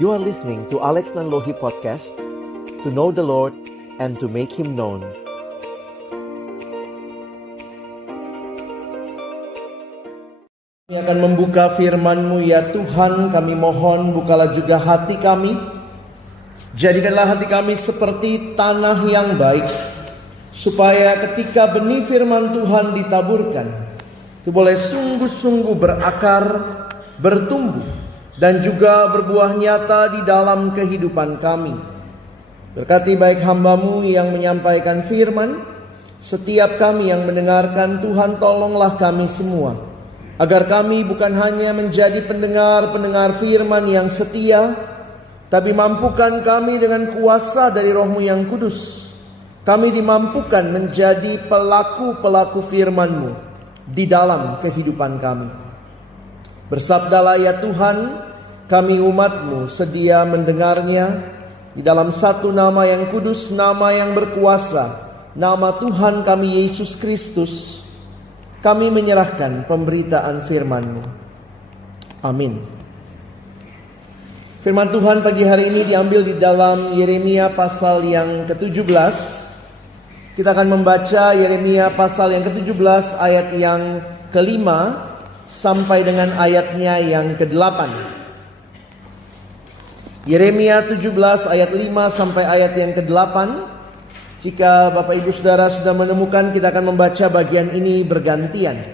You are listening to Alex Nanlohi Podcast, to know the Lord and to make Him known. Kami akan membuka firman-Mu ya Tuhan, kami mohon bukalah juga hati kami. Jadikanlah hati kami seperti tanah yang baik, supaya ketika benih firman Tuhan ditaburkan, itu boleh sungguh-sungguh berakar, bertumbuh, dan juga berbuah nyata di dalam kehidupan kami. Berkati baik hamba-Mu yang menyampaikan firman, setiap kami yang mendengarkan, Tuhan tolonglah kami semua, agar kami bukan hanya menjadi pendengar-pendengar firman yang setia, tapi mampukan kami dengan kuasa dari Roh-Mu yang kudus, kami dimampukan menjadi pelaku-pelaku firman-Mu di dalam kehidupan kami. Bersabdalah ya Tuhan, kami umat-Mu sedia mendengarnya di dalam satu nama yang kudus, nama yang berkuasa, nama Tuhan kami Yesus Kristus. Kami menyerahkan pemberitaan firman-Mu. Amin. Firman Tuhan pagi hari ini diambil di dalam Yeremia pasal yang ke-17. Kita akan membaca Yeremia pasal yang ke-17 ayat yang ke-5 sampai dengan ayatnya yang ke-8. Yeremia 17 ayat 5 sampai ayat yang ke-8. Jika Bapak Ibu Saudara sudah menemukan, kita akan membaca bagian ini bergantian.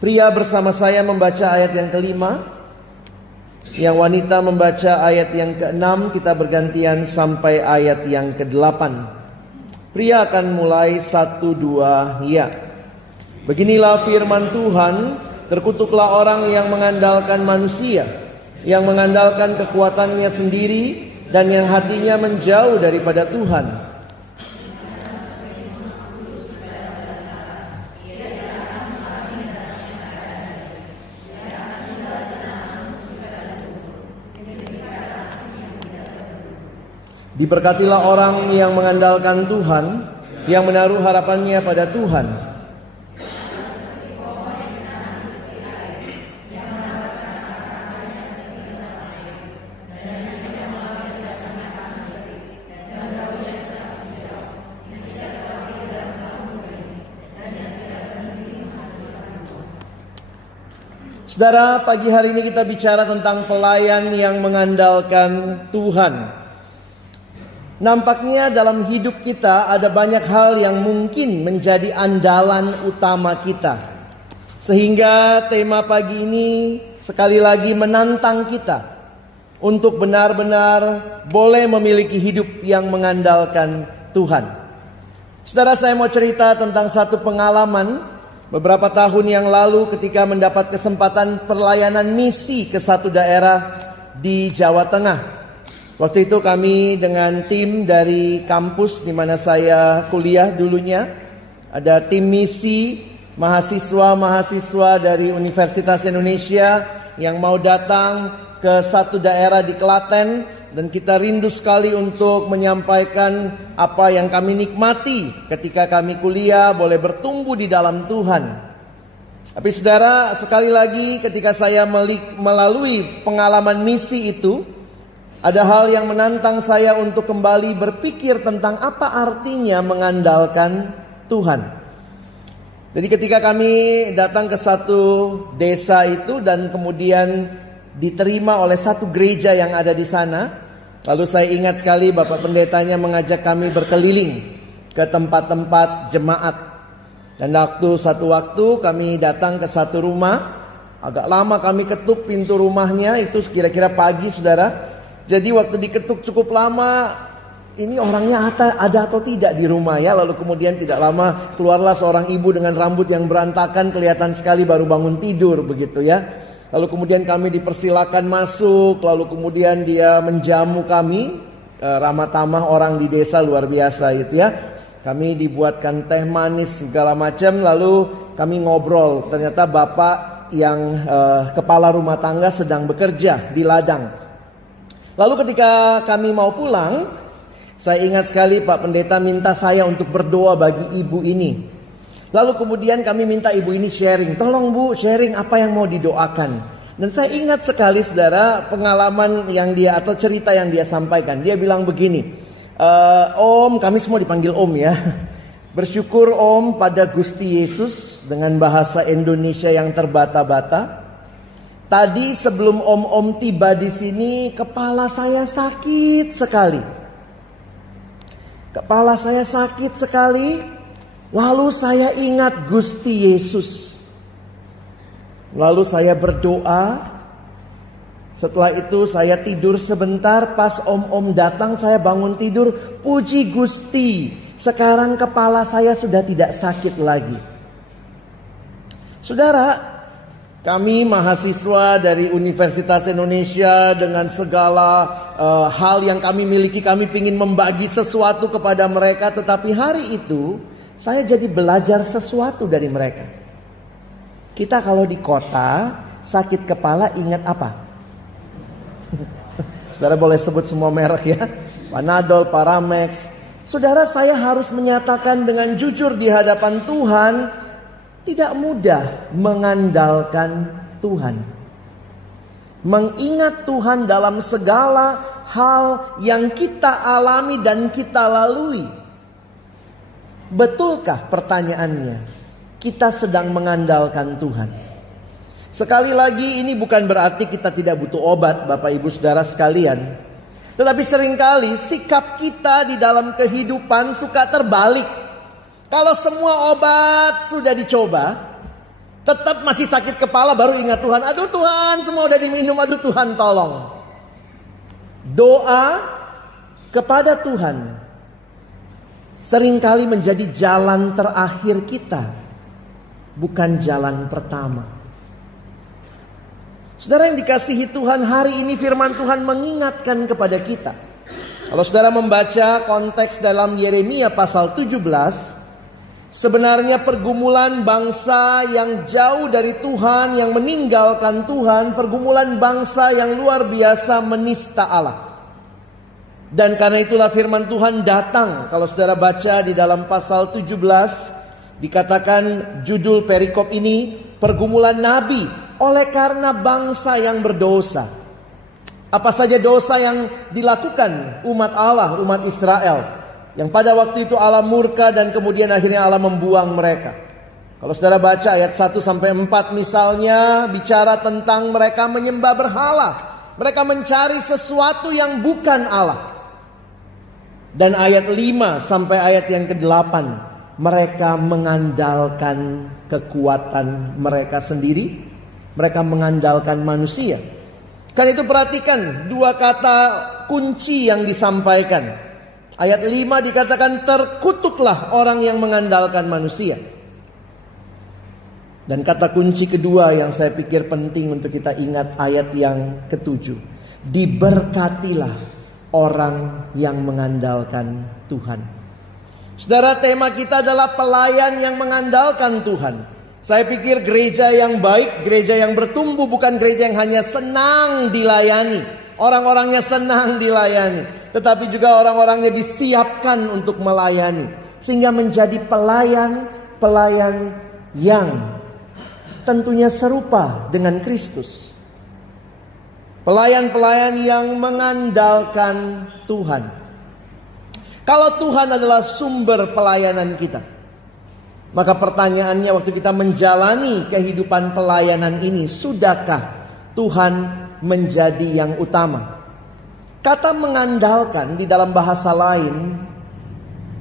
Pria bersama saya membaca ayat yang ke-5, yang wanita membaca ayat yang ke-6. Kita bergantian sampai ayat yang ke-8. Pria akan mulai 1, 2, ya. Beginilah firman Tuhan, terkutuklah orang yang mengandalkan manusia, yang mengandalkan kekuatannya sendiri, dan yang hatinya menjauh daripada Tuhan. Diberkatilah orang yang mengandalkan Tuhan, yang menaruh harapannya pada Tuhan. Saudara, pagi hari ini kita bicara tentang pelayan yang mengandalkan Tuhan. Nampaknya dalam hidup kita ada banyak hal yang mungkin menjadi andalan utama kita. Sehingga tema pagi ini sekali lagi menantang kita untuk benar-benar boleh memiliki hidup yang mengandalkan Tuhan. Saudara, saya mau cerita tentang satu pengalaman beberapa tahun yang lalu ketika mendapat kesempatan pelayanan misi ke satu daerah di Jawa Tengah. Waktu itu kami dengan tim dari kampus di mana saya kuliah dulunya, ada tim misi mahasiswa-mahasiswa dari Universitas Indonesia yang mau datang ke satu daerah di Klaten, dan kita rindu sekali untuk menyampaikan apa yang kami nikmati ketika kami kuliah boleh bertumbuh di dalam Tuhan. Tapi saudara, sekali lagi ketika saya melalui pengalaman misi itu, ada hal yang menantang saya untuk kembali berpikir tentang apa artinya mengandalkan Tuhan. Jadi ketika kami datang ke satu desa itu dan kemudian diterima oleh satu gereja yang ada di sana, lalu saya ingat sekali Bapak Pendetanya mengajak kami berkeliling ke tempat-tempat jemaat. Dan satu waktu kami datang ke satu rumah, agak lama kami ketuk pintu rumahnya, itu kira-kira pagi saudara. Jadi waktu diketuk cukup lama, ini orangnya ada atau tidak di rumah ya. Lalu kemudian tidak lama keluarlah seorang ibu dengan rambut yang berantakan, kelihatan sekali baru bangun tidur begitu ya. Lalu kemudian kami dipersilakan masuk, lalu kemudian dia menjamu kami, ramah tamah orang di desa luar biasa gitu ya. Kami dibuatkan teh manis segala macam, lalu kami ngobrol. Ternyata bapak yang kepala rumah tangga sedang bekerja di ladang. Lalu ketika kami mau pulang, saya ingat sekali Pak Pendeta minta saya untuk berdoa bagi ibu ini. Lalu kemudian kami minta ibu ini sharing. Tolong Bu, sharing apa yang mau didoakan. Dan saya ingat sekali saudara pengalaman yang dia atau cerita yang dia sampaikan. Dia bilang begini, Om, kami semua dipanggil Om ya. Bersyukur Om pada Gusti Yesus dengan bahasa Indonesia yang terbata-bata. Tadi sebelum Om tiba di sini, kepala saya sakit sekali. Kepala saya sakit sekali. Lalu saya ingat Gusti Yesus. Lalu saya berdoa. Setelah itu saya tidur sebentar. Pas Om datang saya bangun tidur. Puji Gusti, sekarang kepala saya sudah tidak sakit lagi. Saudara, kami mahasiswa dari Universitas Indonesia dengan segala hal yang kami miliki, kami ingin membagi sesuatu kepada mereka. Tetapi hari itu saya jadi belajar sesuatu dari mereka. Kita kalau di kota sakit kepala ingat apa? Saudara boleh sebut semua merek ya. Panadol, Paramex. Saudara, saya harus menyatakan dengan jujur di hadapan Tuhan, tidak mudah mengandalkan Tuhan. Mengingat Tuhan dalam segala hal yang kita alami dan kita lalui. Betulkah pertanyaannya? Kita sedang mengandalkan Tuhan. Sekali lagi, ini bukan berarti kita tidak butuh obat, Bapak Ibu Saudara sekalian. Tetapi seringkali sikap kita di dalam kehidupan suka terbalik. Kalau semua obat sudah dicoba, tetap masih sakit kepala, baru ingat Tuhan. Aduh Tuhan, semua udah diminum, aduh Tuhan tolong. Doa kepada Tuhan seringkali menjadi jalan terakhir kita, bukan jalan pertama. Saudara yang dikasihi Tuhan, hari ini firman Tuhan mengingatkan kepada kita. Kalau saudara membaca konteks dalam Yeremia pasal 17, sebenarnya pergumulan bangsa yang jauh dari Tuhan, yang meninggalkan Tuhan, pergumulan bangsa yang luar biasa menista Allah. Dan karena itulah firman Tuhan datang. Kalau saudara baca di dalam pasal 17, dikatakan judul perikop ini, pergumulan Nabi oleh karena bangsa yang berdosa. Apa saja dosa yang dilakukan umat Allah, umat Israel, yang pada waktu itu Allah murka dan kemudian akhirnya Allah membuang mereka. Kalau saudara baca ayat 1-4 misalnya, bicara tentang mereka menyembah berhala. Mereka mencari sesuatu yang bukan Allah. Dan ayat 5 sampai ayat yang ke-8, mereka mengandalkan kekuatan mereka sendiri. Mereka mengandalkan manusia. Karena itu perhatikan dua kata kunci yang disampaikan. Ayat 5 dikatakan terkutuklah orang yang mengandalkan manusia. Dan kata kunci kedua yang saya pikir penting untuk kita ingat, ayat yang ke-7. Diberkatilah orang yang mengandalkan Tuhan. Saudara, tema kita adalah pelayan yang mengandalkan Tuhan. Saya pikir gereja yang baik, gereja yang bertumbuh, bukan gereja yang hanya senang dilayani. Orang-orangnya senang dilayani, tetapi juga orang-orangnya disiapkan untuk melayani. Sehingga menjadi pelayan yang tentunya serupa dengan Kristus. Pelayan-pelayan yang mengandalkan Tuhan. Kalau Tuhan adalah sumber pelayanan kita, maka pertanyaannya waktu kita menjalani kehidupan pelayanan ini, sudahkah Tuhan menjadi yang utama? Kata mengandalkan di dalam bahasa lain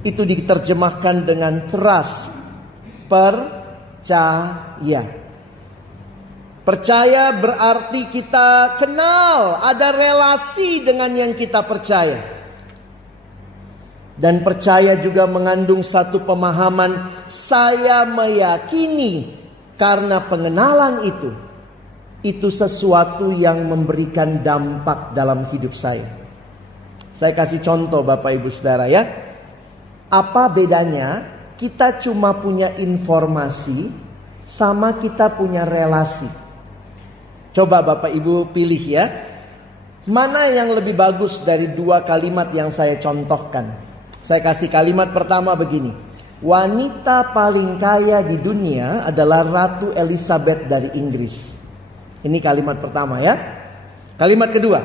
itu diterjemahkan dengan trust, percaya. Percaya berarti kita kenal, ada relasi dengan yang kita percaya. Dan percaya juga mengandung satu pemahaman, saya meyakini karena pengenalan itu sesuatu yang memberikan dampak dalam hidup saya. Saya kasih contoh Bapak Ibu Saudara ya. Apa bedanya kita cuma punya informasi sama kita punya relasi? Coba Bapak Ibu pilih ya. Mana yang lebih bagus dari dua kalimat yang saya contohkan? Saya kasih kalimat pertama begini. Wanita paling kaya di dunia adalah Ratu Elizabeth dari Inggris. Ini kalimat pertama ya. Kalimat kedua.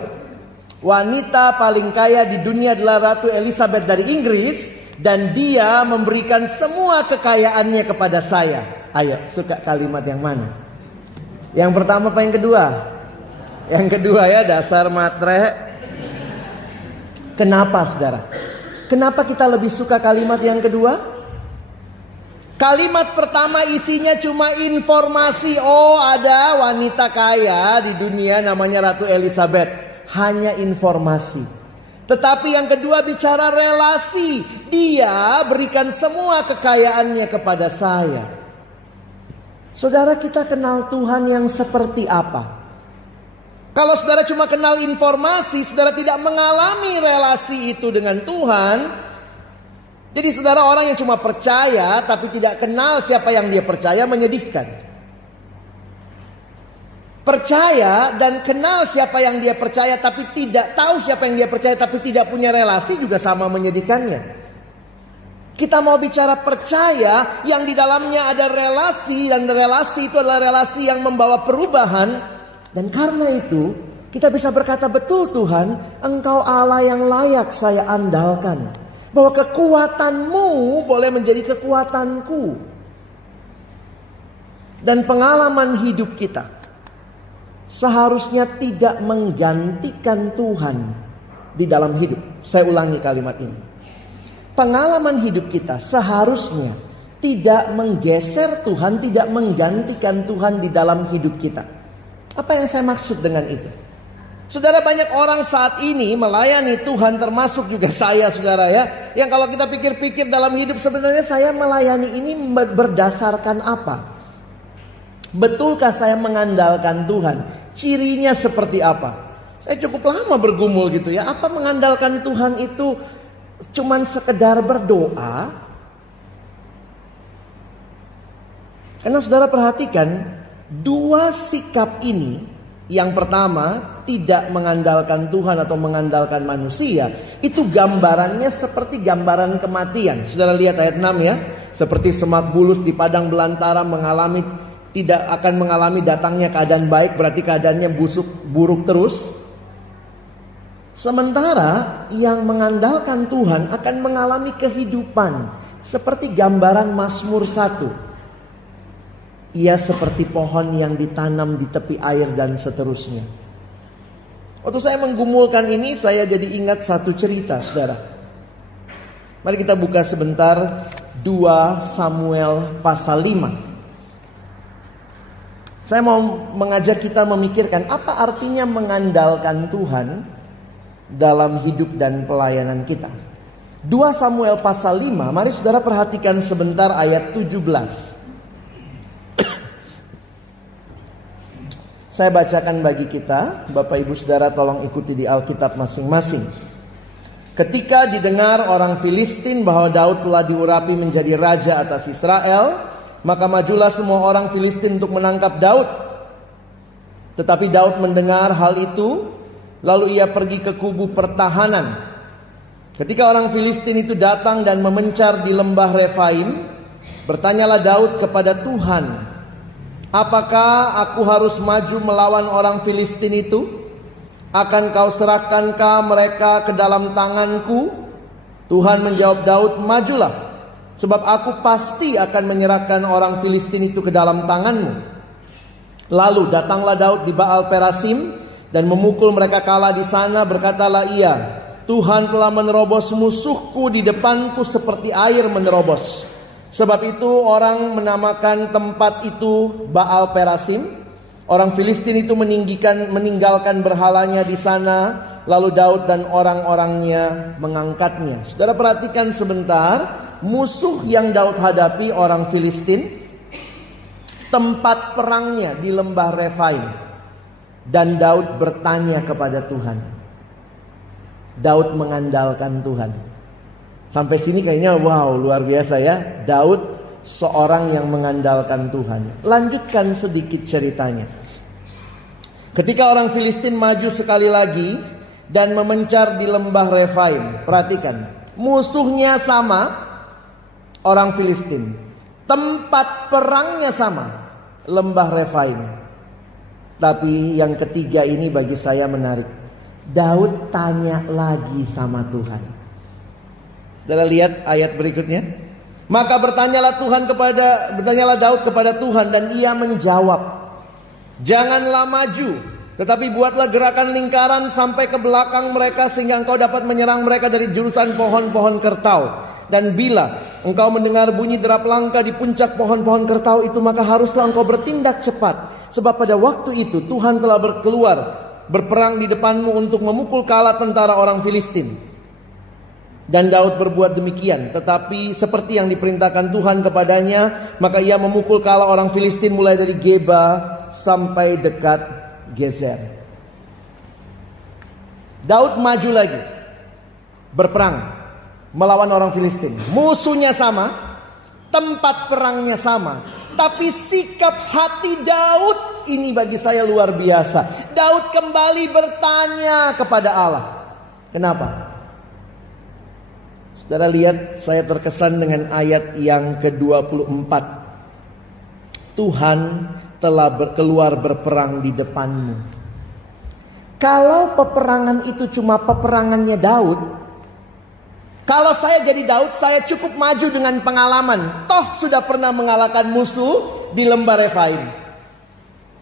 Wanita paling kaya di dunia adalah Ratu Elizabeth dari Inggris. Dan dia memberikan semua kekayaannya kepada saya. Ayo, suka kalimat yang mana? Yang pertama apa yang kedua? Yang kedua ya, dasar matre. Kenapa saudara? Kenapa kita lebih suka kalimat yang kedua? Kalimat pertama isinya cuma informasi. Oh, ada wanita kaya di dunia namanya Ratu Elizabeth. Hanya informasi. Tetapi yang kedua bicara relasi. Dia berikan semua kekayaannya kepada saya. Saudara, kita kenal Tuhan yang seperti apa? Kalau saudara cuma kenal informasi, saudara tidak mengalami relasi itu dengan Tuhan. Jadi saudara orang yang cuma percaya tapi tidak kenal siapa yang dia percaya, menyedihkan. Percaya dan kenal siapa yang dia percaya tapi tidak tahu siapa yang dia percaya tapi tidak punya relasi juga sama menyedihkannya. Kita mau bicara percaya yang di dalamnya ada relasi, dan relasi itu adalah relasi yang membawa perubahan. Dan karena itu kita bisa berkata, betul Tuhan, Engkau Allah yang layak saya andalkan. Bahwa kekuatanmu boleh menjadi kekuatanku. Dan pengalaman hidup kita seharusnya tidak menggantikan Tuhan di dalam hidup. Saya ulangi kalimat ini. Pengalaman hidup kita seharusnya tidak menggeser Tuhan, tidak menggantikan Tuhan di dalam hidup kita. Apa yang saya maksud dengan itu? Saudara, banyak orang saat ini melayani Tuhan, termasuk juga saya saudara ya. Yang kalau kita pikir-pikir dalam hidup, sebenarnya saya melayani ini berdasarkan apa? Betulkah saya mengandalkan Tuhan? Cirinya seperti apa? Saya cukup lama bergumul gitu ya. Apa mengandalkan Tuhan itu cuman sekedar berdoa? Karena saudara perhatikan, dua sikap ini. Yang pertama, tidak mengandalkan Tuhan atau mengandalkan manusia. Itu gambarannya seperti gambaran kematian. Saudara lihat ayat 6 ya. Seperti semak bulus di padang belantara tidak akan mengalami datangnya keadaan baik, berarti keadaannya buruk terus. Sementara yang mengandalkan Tuhan akan mengalami kehidupan seperti gambaran Mazmur 1. Ia seperti pohon yang ditanam di tepi air dan seterusnya. Waktu saya menggumulkan ini, saya jadi ingat satu cerita, saudara. Mari kita buka sebentar 2 Samuel pasal 5. Saya mau mengajak kita memikirkan apa artinya mengandalkan Tuhan dalam hidup dan pelayanan kita. 2 Samuel pasal 5, mari saudara perhatikan sebentar ayat 17. Saya bacakan bagi kita, Bapak Ibu Saudara tolong ikuti di Alkitab masing-masing. Ketika didengar orang Filistin bahwa Daud telah diurapi menjadi raja atas Israel, maka majulah semua orang Filistin untuk menangkap Daud. Tetapi Daud mendengar hal itu, lalu ia pergi ke kubu pertahanan. Ketika orang Filistin itu datang dan memencar di lembah Refaim, bertanyalah Daud kepada Tuhan, apakah aku harus maju melawan orang Filistin itu? Akan kau serahkankah mereka ke dalam tanganku? Tuhan menjawab Daud, majulah, sebab aku pasti akan menyerahkan orang Filistin itu ke dalam tanganmu. Lalu datanglah Daud di Baal Perasim dan memukul mereka kalah di sana. Berkatalah ia, Tuhan telah menerobos musuhku di depanku seperti air menerobos. Sebab itu orang menamakan tempat itu Baal Perasim. Orang Filistin itu meninggalkan berhalanya di sana. Lalu Daud dan orang-orangnya mengangkatnya. Saudara perhatikan sebentar. Musuh yang Daud hadapi orang Filistin. Tempat perangnya di lembah Refaim. Dan Daud bertanya kepada Tuhan. Daud mengandalkan Tuhan. Sampai sini kayaknya wow, luar biasa ya. Daud seorang yang mengandalkan Tuhan. Lanjutkan sedikit ceritanya. Ketika orang Filistin maju sekali lagi dan memencar di lembah Refaim. Perhatikan, musuhnya sama, orang Filistin. Tempat perangnya sama, lembah Refaim. Tapi yang ketiga ini bagi saya menarik. Daud tanya lagi sama Tuhan. Saudara lihat ayat berikutnya. Maka bertanyalah Daud kepada Tuhan dan ia menjawab, janganlah maju, tetapi buatlah gerakan lingkaran sampai ke belakang mereka sehingga engkau dapat menyerang mereka dari jurusan pohon-pohon kertau. Dan bila engkau mendengar bunyi derap langkah di puncak pohon-pohon kertau itu, maka haruslah engkau bertindak cepat. Sebab pada waktu itu Tuhan telah berperang di depanmu untuk memukul kalah tentara orang Filistin. Dan Daud berbuat demikian, tetapi seperti yang diperintahkan Tuhan kepadanya, maka ia memukul kalah orang Filistin mulai dari Geba sampai dekat Gezer. Daud maju lagi, berperang melawan orang Filistin. Musuhnya sama, tempat perangnya sama, tapi sikap hati Daud ini bagi saya luar biasa. Daud kembali bertanya kepada Allah. Kenapa? Saudara lihat, saya terkesan dengan ayat yang ke-24. Tuhan telah keluar berperang di depanmu. Kalau peperangan itu cuma peperangannya Daud, kalau saya jadi Daud, saya cukup maju dengan pengalaman. Toh sudah pernah mengalahkan musuh di lembah Refaim.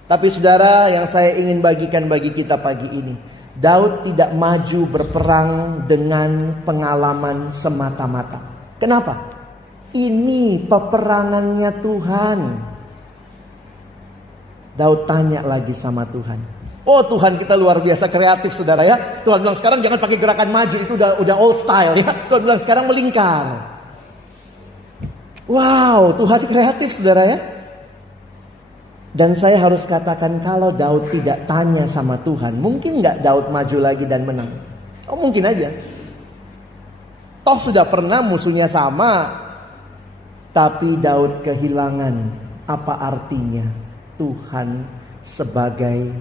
Tapi saudara, yang saya ingin bagikan bagi kita pagi ini, Daud tidak maju berperang dengan pengalaman semata-mata. Kenapa? Ini peperangannya Tuhan. Daud tanya lagi sama Tuhan. Oh Tuhan, kita luar biasa kreatif saudara ya. Tuhan bilang sekarang jangan pakai gerakan maju, itu udah old style ya. Tuhan bilang sekarang melingkar. Wow, Tuhan kreatif saudara ya. Dan saya harus katakan, kalau Daud tidak tanya sama Tuhan, mungkin gak Daud maju lagi dan menang? Oh mungkin aja. Toh sudah pernah musuhnya sama. Tapi Daud kehilangan apa artinya Tuhan sebagai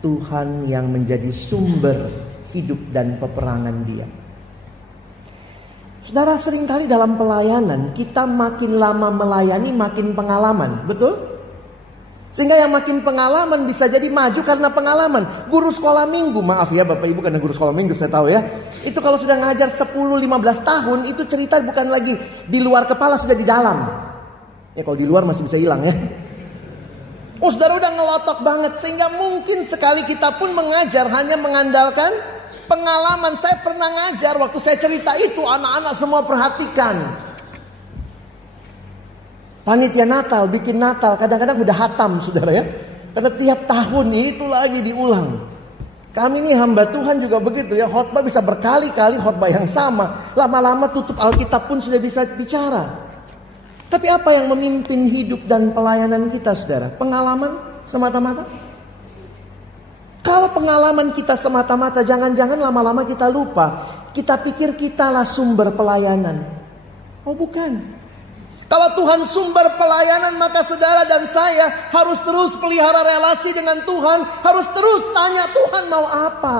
Tuhan yang menjadi sumber hidup dan peperangan dia. Saudara, seringkali dalam pelayanan kita makin lama melayani makin pengalaman, betul? Sehingga yang makin pengalaman bisa jadi maju karena pengalaman. Guru sekolah minggu, maaf ya Bapak Ibu karena guru sekolah minggu saya tahu ya. Itu kalau sudah ngajar 10-15 tahun, itu cerita bukan lagi di luar kepala, sudah di dalam. Ya kalau di luar masih bisa hilang ya. Oh saudara udah ngelotok banget. Sehingga mungkin sekali kita pun mengajar hanya mengandalkan pengalaman. Saya pernah ngajar, waktu saya cerita itu anak-anak semua perhatikan. Panitia Natal, bikin Natal, kadang-kadang udah hatam saudara ya. Karena tiap tahun itu lagi diulang. Kami ini hamba Tuhan juga begitu ya. Khotbah bisa berkali-kali khotbah yang sama. Lama-lama tutup Alkitab pun sudah bisa bicara. Tapi apa yang memimpin hidup dan pelayanan kita saudara? Pengalaman semata-mata? Kalau pengalaman kita semata-mata, jangan-jangan lama-lama kita lupa. Kita pikir kitalah sumber pelayanan. Oh bukan. Kalau Tuhan sumber pelayanan, maka saudara dan saya harus terus pelihara relasi dengan Tuhan. Harus terus tanya Tuhan mau apa.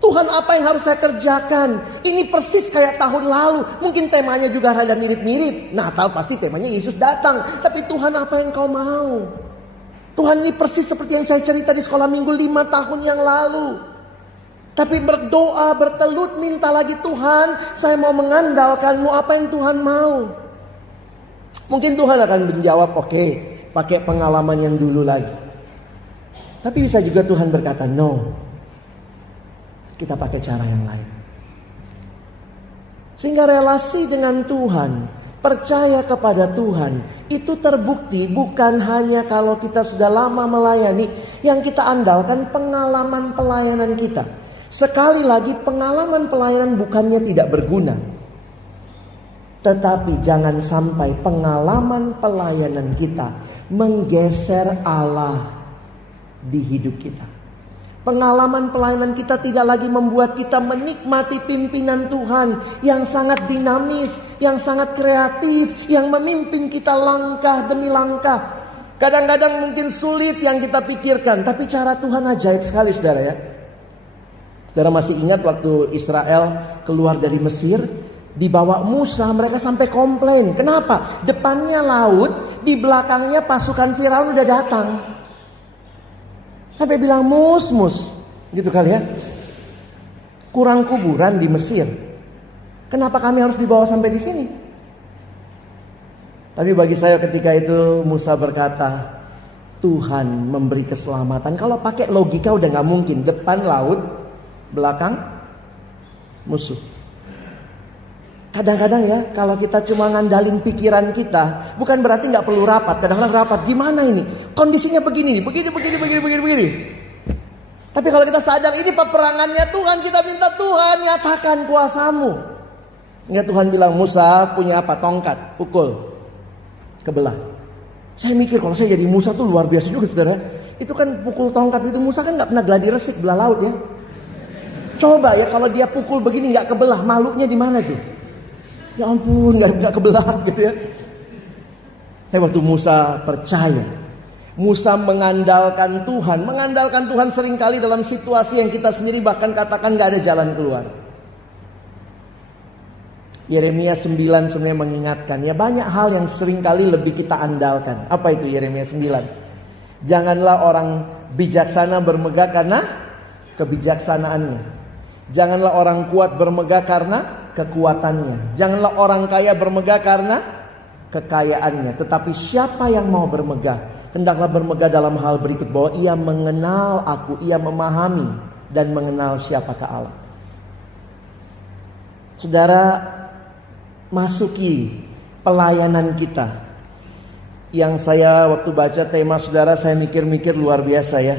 Tuhan apa yang harus saya kerjakan. Ini persis kayak tahun lalu. Mungkin temanya juga rada mirip-mirip. Natal pasti temanya Yesus datang. Tapi Tuhan apa yang kau mau. Tuhan ini persis seperti yang saya cerita di sekolah minggu 5 tahun yang lalu. Tapi berdoa, bertelut, minta lagi Tuhan. Saya mau mengandalkanmu, apa yang Tuhan mau. Mungkin Tuhan akan menjawab, oke, pakai pengalaman yang dulu lagi. Tapi bisa juga Tuhan berkata, no. Kita pakai cara yang lain. Sehingga relasi dengan Tuhan, percaya kepada Tuhan, itu terbukti bukan hanya kalau kita sudah lama melayani. Yang kita andalkan pengalaman pelayanan kita. Sekali lagi pengalaman pelayanan bukannya tidak berguna. Tetapi jangan sampai pengalaman pelayanan kita menggeser Allah di hidup kita. Pengalaman pelayanan kita tidak lagi membuat kita menikmati pimpinan Tuhan yang sangat dinamis, yang sangat kreatif, yang memimpin kita langkah demi langkah. Kadang-kadang mungkin sulit yang kita pikirkan, tapi cara Tuhan ajaib sekali saudara ya. Saudara masih ingat waktu Israel keluar dari Mesir? Dibawa Musa, mereka sampai komplain. Kenapa? Depannya laut, di belakangnya pasukan Firaun udah datang. Sampai bilang mus. Gitu kali ya. Kurang kuburan di Mesir. Kenapa kami harus dibawa sampai di sini? Tapi bagi saya ketika itu Musa berkata, Tuhan memberi keselamatan. Kalau pakai logika udah gak mungkin. Depan laut, belakang musuh. Kadang-kadang ya, kalau kita cuma ngandalin pikiran kita, bukan berarti gak perlu rapat. Kadang-kadang rapat, gimana ini? Kondisinya begini nih, begini. Tapi kalau kita sadar ini peperangannya Tuhan, kita minta Tuhan nyatakan kuasamu. Hingga Tuhan bilang, Musa punya apa? Tongkat, pukul, kebelah. Saya mikir kalau saya jadi Musa tuh luar biasa juga, saudara. Itu kan pukul tongkat itu, Musa kan gak pernah gladi resik belah laut ya. Coba ya kalau dia pukul begini gak kebelah, malunya di mana tuh? Ya ampun, gak kebelah gitu ya. Tapi waktu Musa percaya, Musa mengandalkan Tuhan. Mengandalkan Tuhan seringkali dalam situasi yang kita sendiri bahkan katakan gak ada jalan keluar. Yeremia 9 sebenarnya mengingatkan, ya banyak hal yang seringkali lebih kita andalkan. Apa itu Yeremia 9? Janganlah orang bijaksana bermegah karena kebijaksanaannya. Janganlah orang kuat bermegah karena kekuatannya. Janganlah orang kaya bermegah karena kekayaannya. Tetapi siapa yang mau bermegah, hendaklah bermegah dalam hal berikut, bahwa ia mengenal aku, ia memahami dan mengenal siapakah Allah. Saudara, masuki pelayanan kita. Yang saya waktu baca tema saudara, saya mikir-mikir luar biasa ya.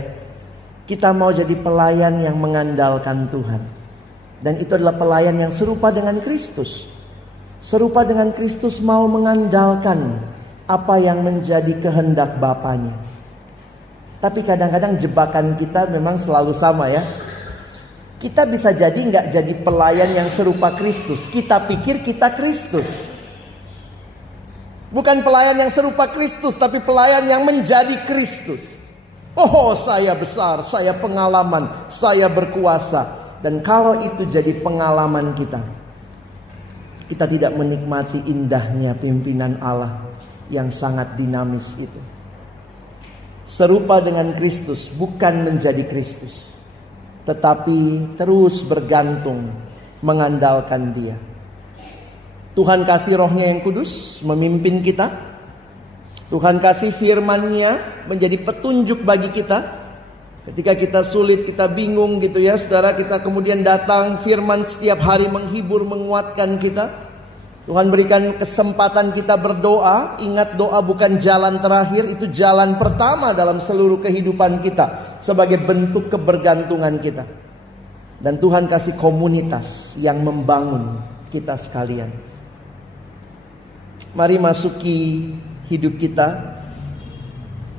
Kita mau jadi pelayan yang mengandalkan Tuhan. Dan itu adalah pelayan yang serupa dengan Kristus. Serupa dengan Kristus mau mengandalkan apa yang menjadi kehendak Bapanya. Tapi kadang-kadang jebakan kita memang selalu sama ya. Kita bisa jadi nggak jadi pelayan yang serupa Kristus. Kita pikir kita Kristus. Bukan pelayan yang serupa Kristus, tapi pelayan yang menjadi Kristus. Oh, saya besar, saya pengalaman, saya berkuasa. Dan kalau itu jadi pengalaman kita, kita tidak menikmati indahnya pimpinan Allah yang sangat dinamis itu. Serupa dengan Kristus, bukan menjadi Kristus, tetapi terus bergantung mengandalkan Dia. Tuhan kasih Roh-Nya yang kudus memimpin kita. Tuhan kasih firman-Nya menjadi petunjuk bagi kita. Ketika kita sulit, kita bingung gitu ya saudara, kita kemudian datang, firman setiap hari menghibur, menguatkan kita. Tuhan berikan kesempatan kita berdoa. Ingat, doa bukan jalan terakhir, itu jalan pertama dalam seluruh kehidupan kita, sebagai bentuk kebergantungan kita. Dan Tuhan kasih komunitas yang membangun kita sekalian. Mari masuki hidup kita,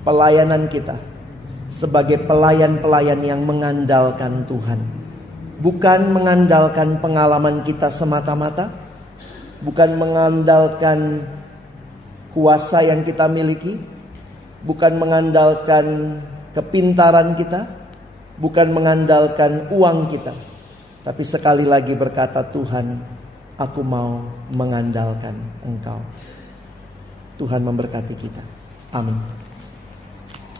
pelayanan kita, sebagai pelayan-pelayan yang mengandalkan Tuhan. Bukan mengandalkan pengalaman kita semata-mata, bukan mengandalkan kuasa yang kita miliki, bukan mengandalkan kepintaran kita, bukan mengandalkan uang kita. Tapi sekali lagi berkata, Tuhan, aku mau mengandalkan Engkau. Tuhan memberkati kita. Amin.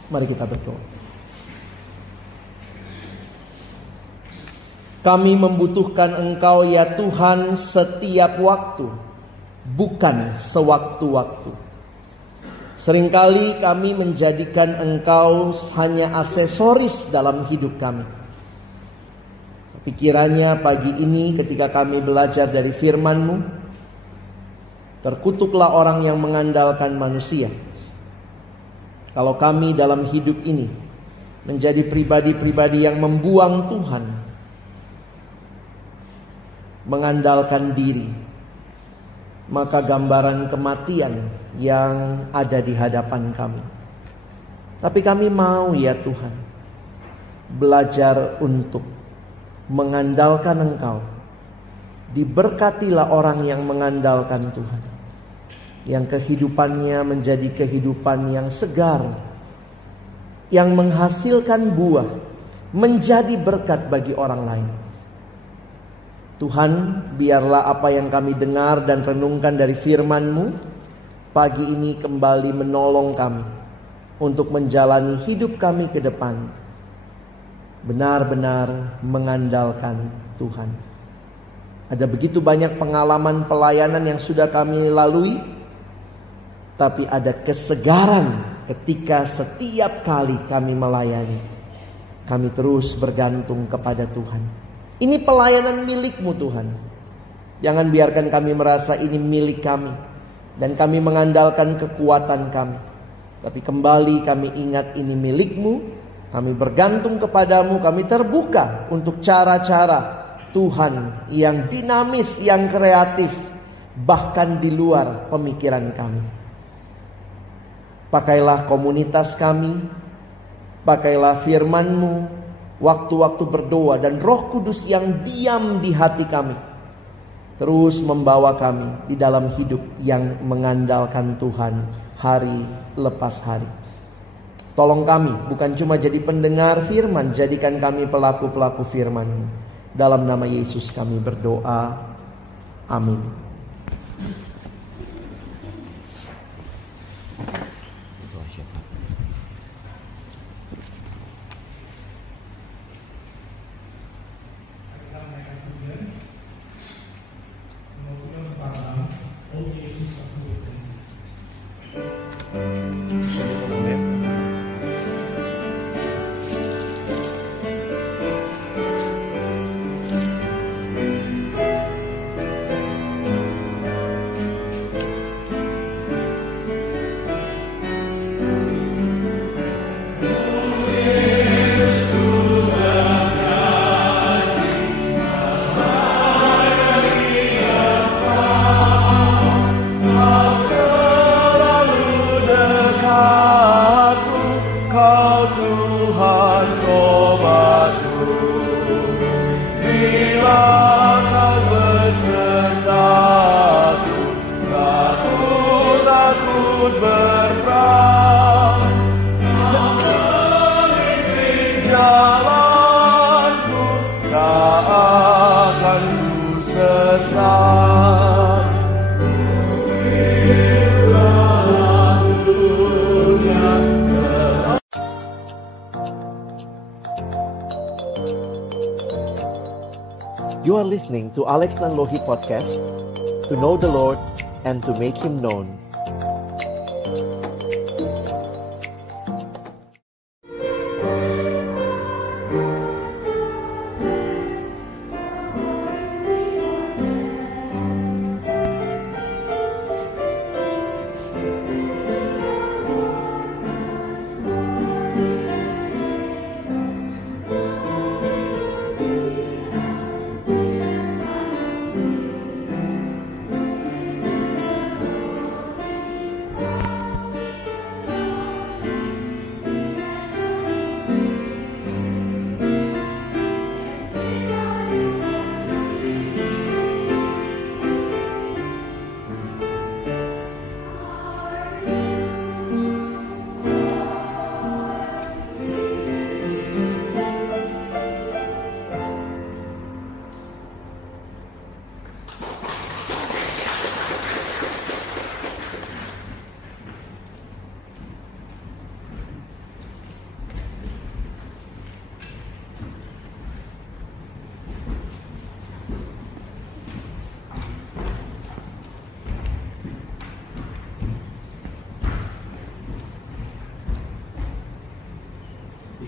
Mari kita berdoa. Kami membutuhkan Engkau ya Tuhan setiap waktu, bukan sewaktu-waktu. Seringkali kami menjadikan Engkau hanya aksesoris dalam hidup kami. Tapi kiranya pagi ini ketika kami belajar dari firman-Mu, terkutuklah orang yang mengandalkan manusia. Kalau kami dalam hidup ini menjadi pribadi-pribadi yang membuang Tuhan, mengandalkan diri, maka gambaran kematian yang ada di hadapan kami. Tapi kami mau ya Tuhan belajar untuk mengandalkan Engkau. Diberkatilah orang yang mengandalkan Tuhan, yang kehidupannya menjadi kehidupan yang segar, yang menghasilkan buah, menjadi berkat bagi orang lain. Tuhan, biarlah apa yang kami dengar dan renungkan dari firman-Mu pagi ini kembali menolong kami untuk menjalani hidup kami ke depan benar-benar mengandalkan Tuhan. Ada begitu banyak pengalaman pelayanan yang sudah kami lalui, tapi ada kesegaran ketika setiap kali kami melayani, kami terus bergantung kepada Tuhan. Ini pelayanan milik-Mu Tuhan. Jangan biarkan kami merasa ini milik kami dan kami mengandalkan kekuatan kami. Tapi kembali kami ingat ini milik-Mu, kami bergantung kepadamu, kami terbuka untuk cara-cara Tuhan yang dinamis, yang kreatif, bahkan di luar pemikiran kami. Pakailah komunitas kami, pakailah firman-Mu, waktu-waktu berdoa dan Roh Kudus yang diam di hati kami, terus membawa kami di dalam hidup yang mengandalkan Tuhan hari lepas hari. Tolong kami bukan cuma jadi pendengar firman, jadikan kami pelaku-pelaku firman-Mu. Dalam nama Yesus kami berdoa. Amin. You are listening to Alex Nanlohi Podcast, to know the Lord and to make Him known.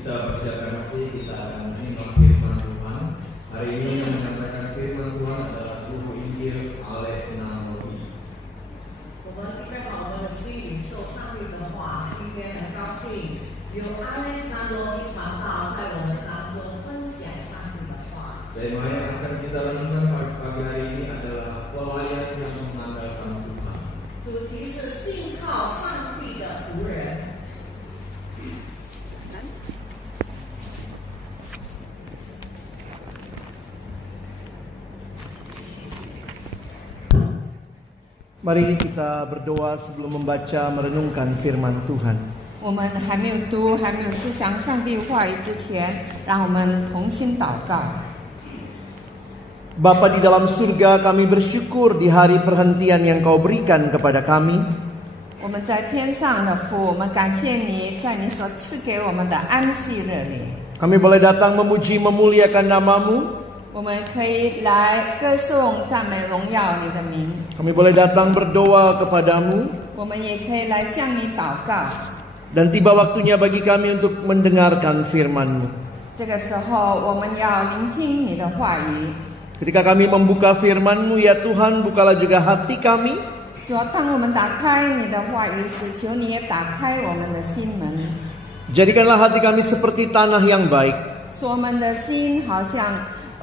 Kita persiapkan hati, kita akan menyimak firman Tuhan. Hari ini yang menyampaikan firman Tuhan adalah Guru Injil Alex Nanlohi. 我们预备好我们的心领受上帝的话，今天很高兴有 Alex Nanlohi 传道在我们当中分享上帝的话。 Tema yang akan kita renungkan pagi hari ini adalah pelayan yang mengandalkan Tuhan. 主题是信靠上帝的仆人。 Mari kita berdoa sebelum membaca merenungkan firman Tuhan. 我们还没有读、还没有思想上帝话语之前，让我们同心祷告。 Bapa di dalam surga, kami bersyukur di hari perhentian yang Kau berikan kepada kami. 我我们在天上的父，我们感谢你，在你所赐给我们的安息日里， Kami boleh datang memuji memuliakan namamu. 我们可以来歌颂、赞美、荣耀你的名。 Kami boleh datang berdoa kepadamu. 我们也可以来向你祷告。 Dan tiba waktunya bagi kami untuk mendengarkan firman-Mu. 这个时候，我们要聆听你的话语。 Ketika kami membuka firman-Mu, ya Tuhan, bukalah juga hati kami. 主要当我们打开你的话语时，求你也打开我们的心门， Jadikanlah hati kami seperti tanah yang baik, 使我们的心好像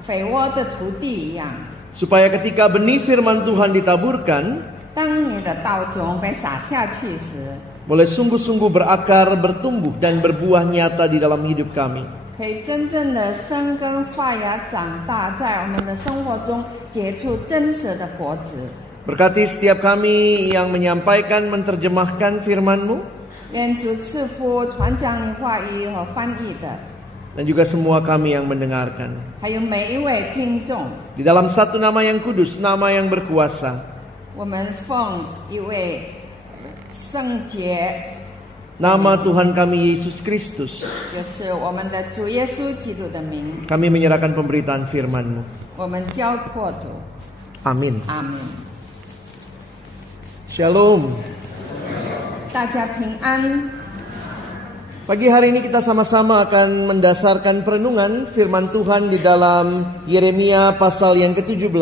肥沃的土地一样。 supaya ketika benih firman Tuhan ditaburkan, 当你的道种被撒下去时， boleh sungguh-sungguh berakar, bertumbuh, dan berbuah nyata di dalam hidup kami. 可以真正的生根发芽长大，在我们的生活中结出真实的果子。 Berkati setiap kami yang menyampaikan, menerjemahkan firman-Mu, 愿主赐福传讲你话语和翻译的， dan juga semua kami yang mendengarkan. 还有每一位听众。 Di dalam satu nama yang kudus, nama yang berkuasa, 我们奉一位圣洁， nama Tuhan kami Yesus Kristus, 就是我们的主耶稣基督的名， kami menyerahkan pemberitaan firman-Mu. 我们交托主。 Amin. 阿门。 Shalom. 大家平安。 Pagi hari ini kita sama-sama akan mendasarkan perenungan firman Tuhan di dalam Yeremia pasal yang ke-17.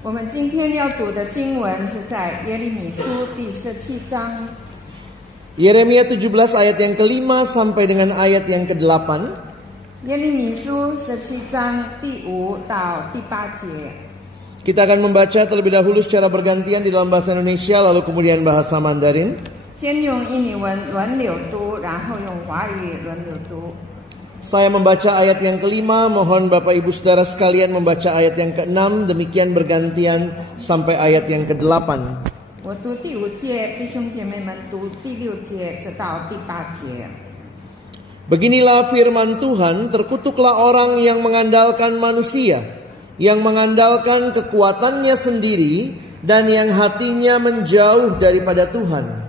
我们今天要读的经文是在耶利米书第17章。 Yeremia 17 ayat yang ke-5 sampai dengan ayat yang ke-8. 耶利米书17章第5到第8节。 Kita akan membaca terlebih dahulu secara bergantian di dalam bahasa Indonesia lalu kemudian bahasa Mandarin. 先用印尼文轮流读，然后用华语轮流读。 Saya membaca ayat yang ke-5, mohon Bapak Ibu Saudara sekalian membaca ayat yang ke-6, demikian bergantian sampai ayat yang ke-8. 我读第5节，弟兄姐妹们读第6节直到第8节。 Beginilah firman Tuhan, terkutuklah orang yang mengandalkan manusia, yang mengandalkan kekuatannya sendiri, dan yang hatinya menjauh daripada Tuhan.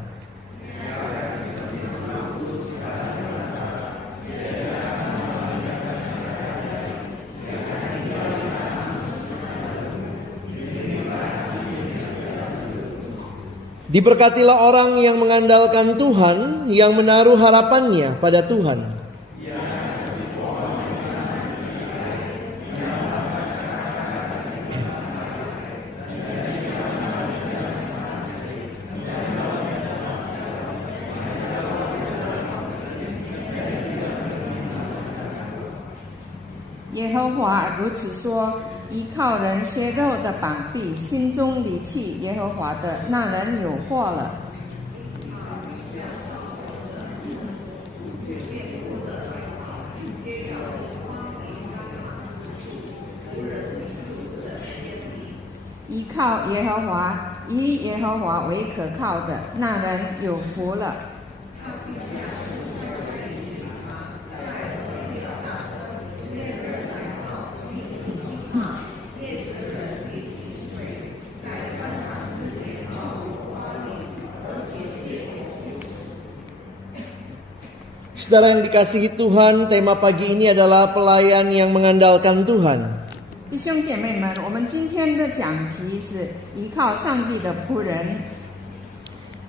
Diberkatilah orang yang mengandalkan Tuhan, yang menaruh harapannya pada Tuhan.耶和华如此说：依靠人血肉的膀臂，心中离弃耶和华的那人有祸了。依靠耶和华，以耶和华为可靠的那人有福了。 Saudara yang dikasihi Tuhan, tema pagi ini adalah pelayan yang mengandalkan Tuhan. 弟兄姐妹们，我们今天的讲题是依靠上帝的仆人。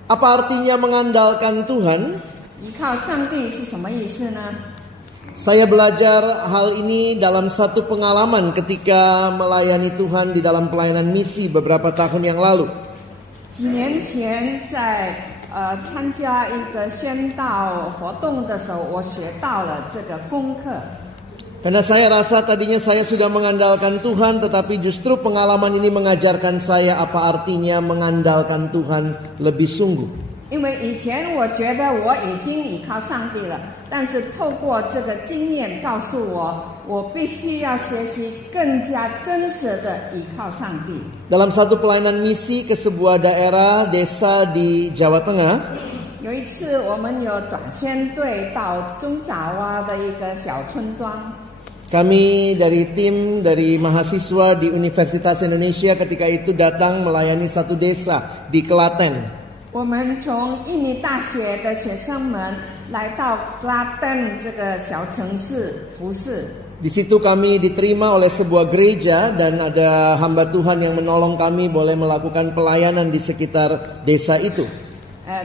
Apa artinya mengandalkan Tuhan? 依靠上帝是什么意思呢？ Saya belajar hal ini dalam satu pengalaman ketika melayani Tuhan di dalam pelayanan misi beberapa tahun yang lalu. 几年前在参加一个宣道活动的时候，我学到了这个功课。 Karena saya rasa tadinya saya sudah mengandalkan Tuhan, tetapi justru pengalaman ini mengajarkan saya apa artinya mengandalkan Tuhan lebih sungguh. 因为以前我觉得我已经依靠上帝了，但是透过这个经验告诉我，我必须要学习更加真实的依靠上帝。 Dalam satu pelayanan misi ke sebuah daerah desa di Jawa Tengah, 有一次我们有短宣队到中爪哇的一个小村庄。 kami dari tim dari mahasiswa di Universitas Indonesia ketika itu datang melayani satu desa di Klaten. 我们从印尼大学的学生们来到Klaten这个小城市服侍。Di situ kami diterima oleh sebuah gereja dan ada hamba Tuhan yang menolong kami boleh melakukan pelayanan di sekitar desa itu.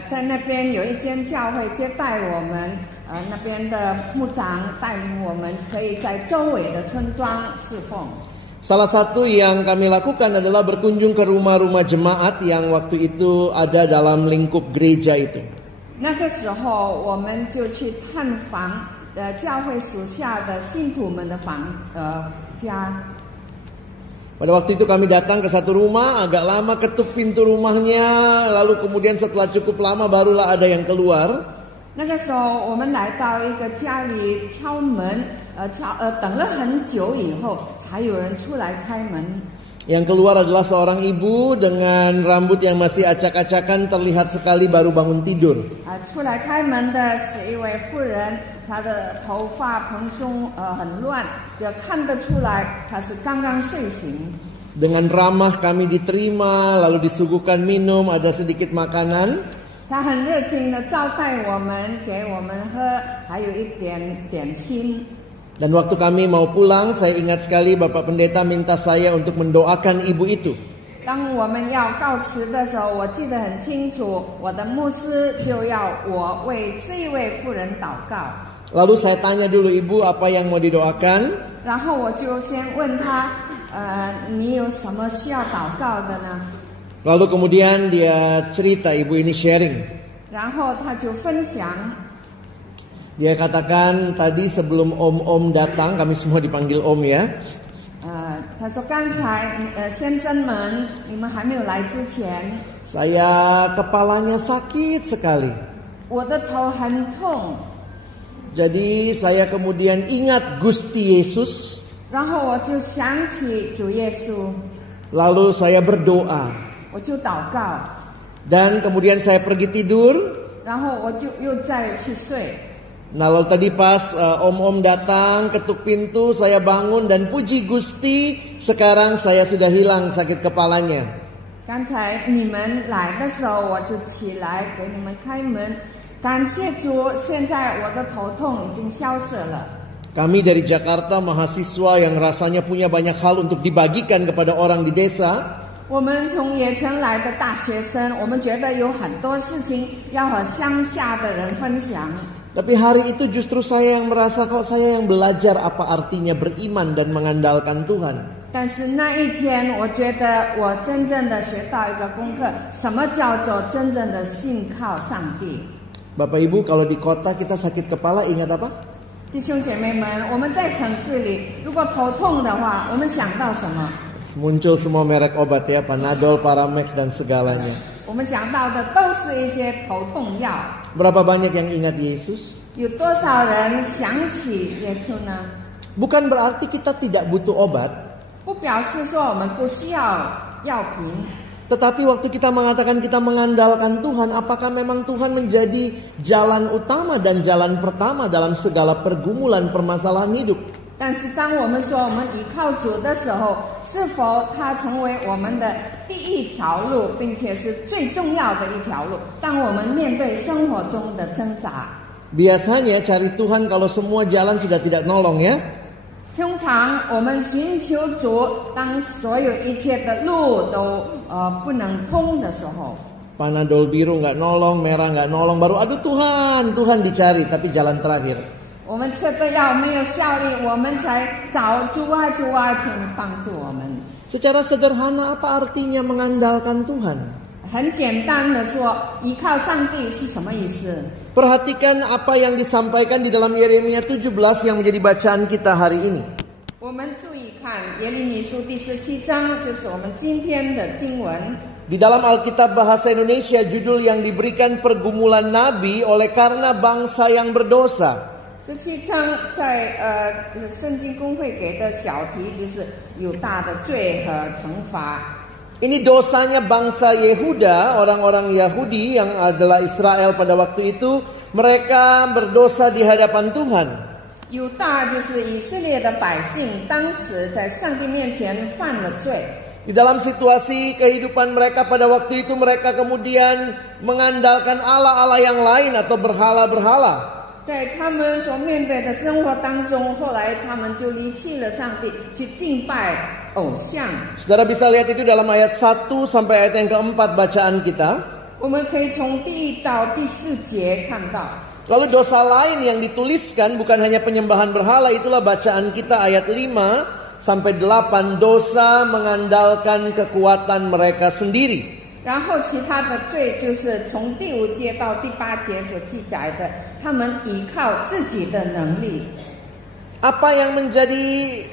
在那边有一间教会接待我们，那边的牧长带领我们可以在周围的村庄侍奉。Salah satu yang kami lakukan adalah berkunjung ke rumah-rumah jemaat yang waktu itu ada dalam lingkup gereja itu. 那个时候我们就去探访教会属下的信徒们的家。Pada waktu itu kami datang ke satu rumah, agak lama ketuk pintu rumahnya, lalu kemudian setelah cukup lama barulah ada yang keluar. 那个时候我们来到一个家里敲门，等了很久以后才有人出来开门。Yang keluar adalah seorang ibu dengan rambut yang masih acak-acakan, terlihat sekali baru bangun tidur. 出来开门的是一位妇人，她的头发蓬松很乱，就看得出来她是刚刚睡醒。 Dengan ramah kami diterima, lalu disuguhkan minum, ada sedikit makanan. 她很热情的招待我们，给我们喝，还有一点点心。 Dan waktu kami mau pulang, saya ingat sekali Bapak Pendeta minta saya untuk mendoakan ibu itu. 当我们要告辞的时候，我记得很清楚，我的牧师就要我为这一位妇人祷告。 Lalu saya tanya dulu, ibu apa yang mau didoakan? 然后我就先问他，你有什么需要祷告的呢？ Lalu kemudian dia cerita, ibu ini sharing. 然后他就分享。 Dia katakan tadi sebelum om-om datang, kami semua dipanggil om ya. 他说刚才先生们，你们还没有来之前， Saya kepalanya sakit sekali. 我的头很痛。 Jadi saya kemudian ingat Gusti Yesus. 然后我就想起主耶稣， Lalu saya berdoa. 我就祷告， Dan kemudian saya pergi tidur. 然后我就又再去睡。 Nah lalu tadi pas om-om datang ketuk pintu, saya bangun dan puji Gusti, sekarang saya sudah hilang sakit kepalanya. 刚才你们来的时候，我就起来给你们开门，感谢主，现在我的头痛已经消失了。 Kami dari Jakarta, mahasiswa yang rasanya punya banyak hal untuk dibagikan kepada orang di desa. 我们从野城来的大学生，我们觉得有很多事情要和乡下的人分享。 Tapi hari itu justru saya yang merasa kok saya yang belajar apa artinya beriman dan mengandalkan Tuhan. 但是那一天，我觉得我真正的学到一个功课，什么叫做真正的信靠上帝。 Bapak Ibu, kalau di kota kita sakit kepala ingat apa? 弟兄姐妹们，我们在城市里，如果头痛的话，我们想到什么？ Muncul semua merek obat ya, Panadol, Paramex dan segalanya. 我们想到的都是一些头痛药。 Berapa banyak yang ingat Yesus? 有多少人想起耶稣呢？ Bukan berarti kita tidak butuh obat. 不表示说我们不需要药瓶， Tetapi waktu kita mengatakan kita mengandalkan Tuhan, apakah memang Tuhan menjadi jalan utama dan jalan pertama dalam segala pergumulan permasalahan hidup? 但是当我们说我们依靠主的时候，是否它成为我们的第一条路，并且是最重要的一条路？当我们面对生活中的挣扎， Biasanya cari Tuhan kalau semua jalan sudah tidak nolong ya. 通常我们寻求主，当所有一切的路都不能通的时候， Panadol biru nggak nolong, merah nggak nolong, baru aduh Tuhan dicari, tapi jalan terakhir. 我们吃的药没有效力，我们才找主啊，请帮助我们。 Secara sederhana apa artinya mengandalkan Tuhan? 很简单的说，依靠上帝是什么意思？ Perhatikan apa yang disampaikan di dalam Yeremia 17 yang menjadi bacaan kita hari ini. 我们注意看耶利米书第17章，就是我们今天的经文。 Di dalam Alkitab Bahasa Indonesia judul yang diberikan pergumulan Nabi oleh karena bangsa yang berdosa. 17章在圣经公会给的小题就是有大的罪和惩罚。 Ini dosanya bangsa Yehuda, orang-orang Yahudi yang adalah Israel pada waktu itu. Mereka berdosa di hadapan Tuhan. 犹大就是以色列的百姓，当时在上帝面前犯了罪。Di dalam situasi kehidupan mereka pada waktu itu, mereka kemudian mengandalkan Allah-Allah yang lain atau berhala-berhala. 在他们所面对的生活当中，后来他们就离弃了上帝，去敬拜偶像。 Saudara bisa lihat itu dalam ayat 1 sampai ayat yang keempat bacaan kita. 我们可以从第1到第4节看到。 Lalu dosa lain yang dituliskan bukan hanya penyembahan berhala, itulah bacaan kita ayat 5 sampai 8, dosa mengandalkan kekuatan mereka sendiri. 然后其他的罪就是从第5节到第8节所记载的，他们依靠自己的能力。 Apa yang menjadi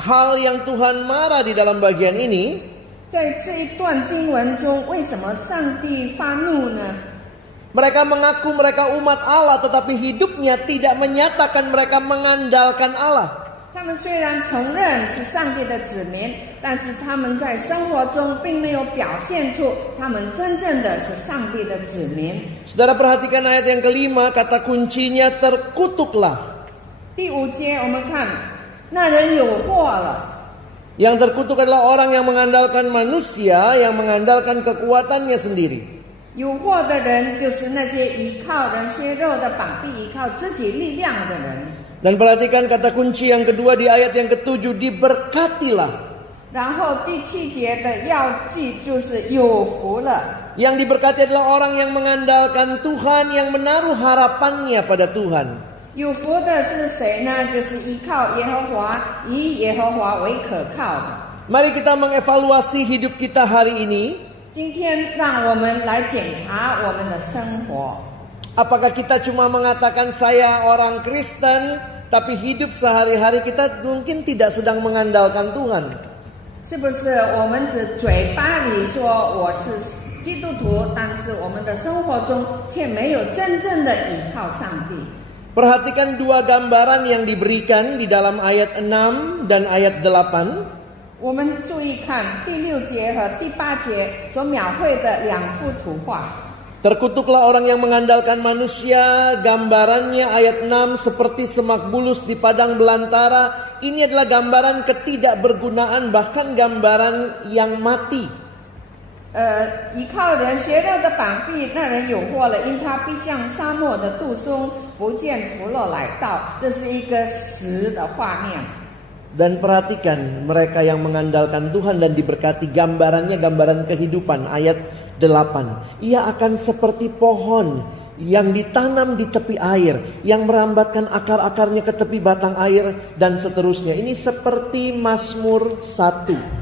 hal yang Tuhan marah di dalam bagian ini? 在这一段经文中，为什么上帝发怒呢？ Mereka mengaku mereka umat Allah, tetapi hidupnya tidak menyatakan mereka mengandalkan Allah. 他们虽然承认是上帝的子民，但是他们在生活中并没有表现出他们真正的是上帝的子民。 Saudara perhatikan ayat yang kelima, kata kuncinya terkutuklah. 第5节我们看，那人有祸了。 Yang terkutuk adalah orang yang mengandalkan manusia, yang mengandalkan kekuatannya sendiri. 有祸的人就是那些依靠人血肉的膀臂、依靠自己力量的人。 Dan perhatikan kata kunci yang kedua di ayat yang ke-7, diberkatilah. 然后第7节的要记就是有福了。 Yang diberkati adalah orang yang mengandalkan Tuhan, yang menaruh harapannya pada Tuhan. 有福的是谁呢？就是依靠耶和华，以耶和华为可靠的。 Mari kita mengevaluasi hidup kita hari ini. 今天让我们来检查我们的生活。 Apakah kita cuma mengatakan saya orang Kristen, tapi hidup sehari-hari kita mungkin tidak sedang mengandalkan Tuhan? 是不是我们只嘴巴里说我是基督徒，但是我们的生活中却没有真正的依靠上帝？ Perhatikan dua gambaran yang diberikan di dalam ayat 6 dan ayat 8. 我们注意看第6节和第8节所描绘的2幅图画。 Terkutuklah orang yang mengandalkan manusia, gambarannya ayat 6 seperti semak bulus di padang belantara. Ini adalah gambaran ketidakbergunaan, bahkan gambaran yang mati. 依靠人血肉的膀臂，那人有祸了，因他必像沙漠的杜松，不见福乐来到。这是一个死的画面。 Dan perhatikan mereka yang mengandalkan Tuhan dan diberkati, gambarannya gambaran kehidupan ayat 8. Ia akan seperti pohon yang ditanam di tepi air, yang merambatkan akar-akarnya ke tepi batang air, dan seterusnya. Ini seperti Mazmur 1.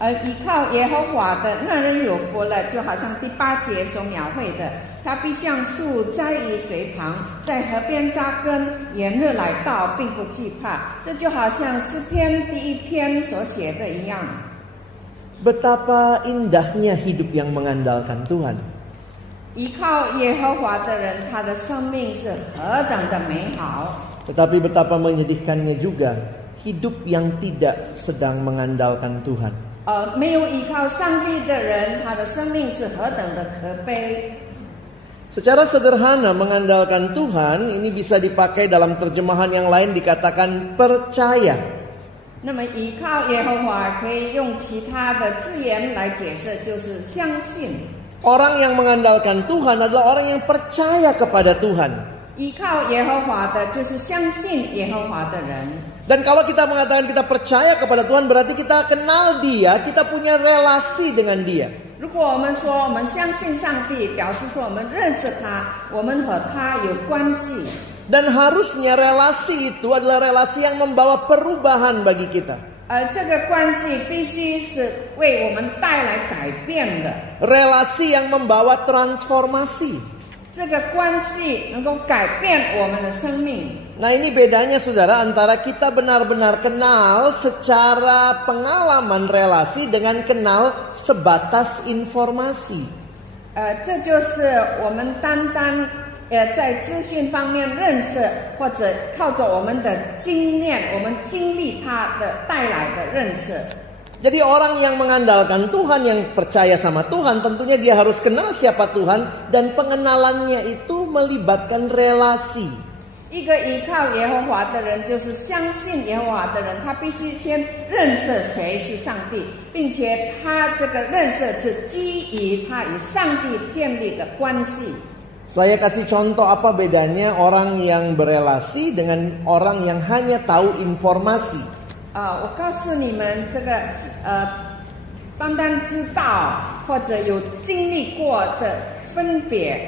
依靠耶和华的那人有福了，就好像第8节所描绘的，他必像树栽于水旁，在河边扎根，炎热来到并不惧怕。这就好像诗篇第1篇所写的一样。 Betapa indahnya hidup yang mengandalkan Tuhan. 依靠耶和华的人，他的生命是何等的美好。 Tetapi betapa menyedihkannya juga hidup yang tidak sedang mengandalkan Tuhan. 没有依靠上帝的人，他的生命是何等的可悲。 Secara sederhana mengandalkan Tuhan ini bisa dipakai dalam terjemahan yang lain dikatakan percaya. 那么依靠耶和华可以用其他的字眼来解释，就是相信。 Orang yang mengandalkan Tuhan adalah orang yang percaya kepada Tuhan. 依靠耶和华的就是相信耶和华的人。 Dan kalau kita mengatakan kita percaya kepada Tuhan, berarti kita kenal Dia, kita punya relasi dengan Dia. 如果我们说我们相信上帝，表示说我们认识他，我们和他有关系。 Dan harusnya relasi itu adalah relasi yang membawa perubahan bagi kita. 这个关系必须是为我们带来改变的。 Relasi yang membawa transformasi. 这个关系能够改变我们的生命。 Nah ini bedanya saudara antara kita benar-benar kenal secara pengalaman relasi dengan kenal sebatas informasi. 这就是我们单单在资讯方面认识，或者靠着我们的经验，我们经历它的带来的认识。 Jadi orang yang mengandalkan Tuhan, yang percaya sama Tuhan, tentunya dia harus kenal siapa Tuhan, dan pengenalannya itu melibatkan relasi. 一个依靠耶和华的人，就是相信耶和华的人，他必须先认识谁是上帝，并且他这个认识是基于他与上帝建立的关系。Saya kasih contoh apa bedanya orang yang berelasi dengan orang yang hanya tahu informasi. 我告诉你们这个单单知道或者有经历过的分别。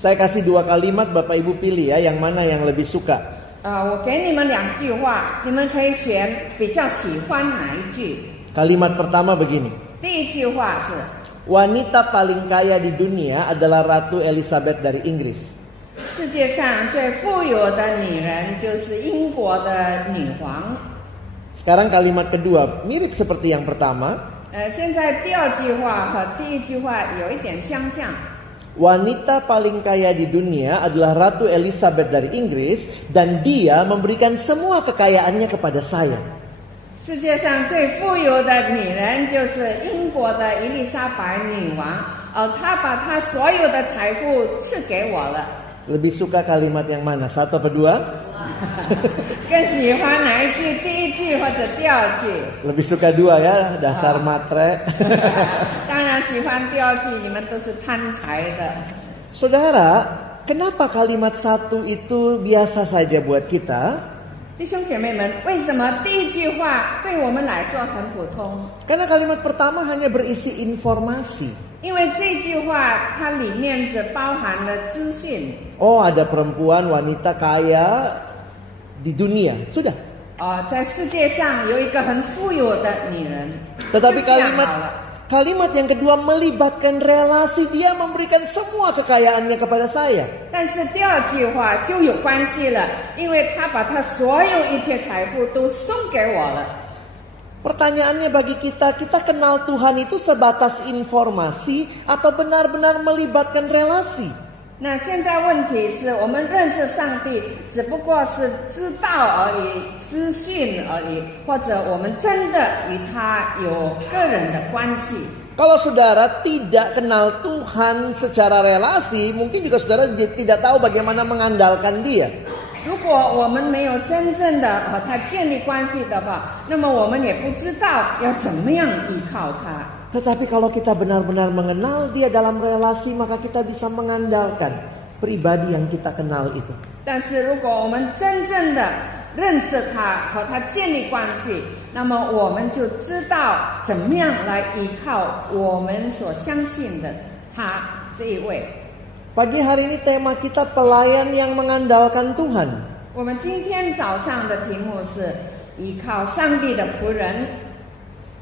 Saya kasih 2 kalimat, Bapak Ibu pilih ya, yang mana yang lebih suka. 我给你们2句话，你们可以选比较喜欢哪一句。 Kalimat pertama begini. 第一句话是 Wanita paling kaya di dunia adalah Ratu Elizabeth dari Inggris. 世界上最富有的女人就是英国的女皇。 Sekarang kalimat kedua mirip seperti yang pertama. 现在第二句话和第一句话有一点相像。 Wanita paling kaya di dunia adalah Ratu Elizabeth dari Inggris dan dia memberikan semua kekayaannya kepada saya. 世界上最富有的女人就是英国的伊丽莎白女王，她把她所有的财富赐给我了。 Lebih suka kalimat yang mana? 1 atau 2? 更喜欢哪一句？第一句或者第二句？ Lebih suka 2 ya, dasar matre. 当然喜欢第二句，你们都是贪财的。 Saudara, kenapa kalimat 1 itu biasa saja buat kita? 弟兄姐妹们，为什么第一句话对我们来说很普通？ Karena kalimat pertama hanya berisi informasi. 因为这句话它里面只包含了资讯。 Oh, ada perempuan wanita kaya di dunia. Sudah. 在世界上有一个很富有的女人。 Tetapi 就这样好了。 kalimat yang kedua melibatkan relasi. Dia memberikan semua kekayaannya kepada saya. 但是第二句话就有关系了，因为他把他所有一切财富都送给我了。 Pertanyaannya bagi kita, kita kenal Tuhan itu sebatas informasi atau benar-benar melibatkan relasi? 那现在问题是我们认识上帝只不过是知道而已，资讯而已，或者我们真的与他有个人的关系。 Kalau saudara tidak kenal Tuhan secara relasi, mungkin juga saudara tidak tahu bagaimana mengandalkan Dia. 如果我们没有真正的和他建立关系的话，那么我们也不知道要怎么样依靠他。 Tetapi kalau kita benar-benar mengenal Dia dalam relasi, maka kita bisa mengandalkan pribadi yang kita kenal itu. 但是如果我们真正的认识他和他建立关系，那么我们就知道怎么样来依靠我们所相信的他这一位。 Pagi hari ini tema kita pelayan yang mengandalkan Tuhan. 我们今天早上的题目是依靠上帝的仆人。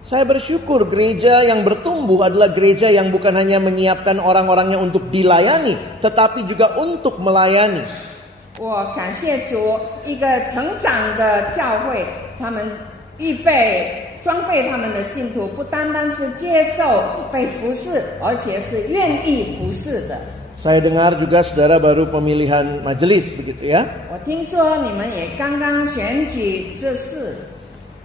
Saya bersyukur gereja yang bertumbuh adalah gereja yang bukan hanya menyiapkan orang-orangnya untuk dilayani, tetapi juga untuk melayani. 我感谢主，一个成长的教会，他们预备装备他们的信徒，不单单是接受被服侍，而且是愿意服侍的。 Saya dengar juga saudara baru pemilihan majelis begitu ya. 我听说你们也刚刚选举这事。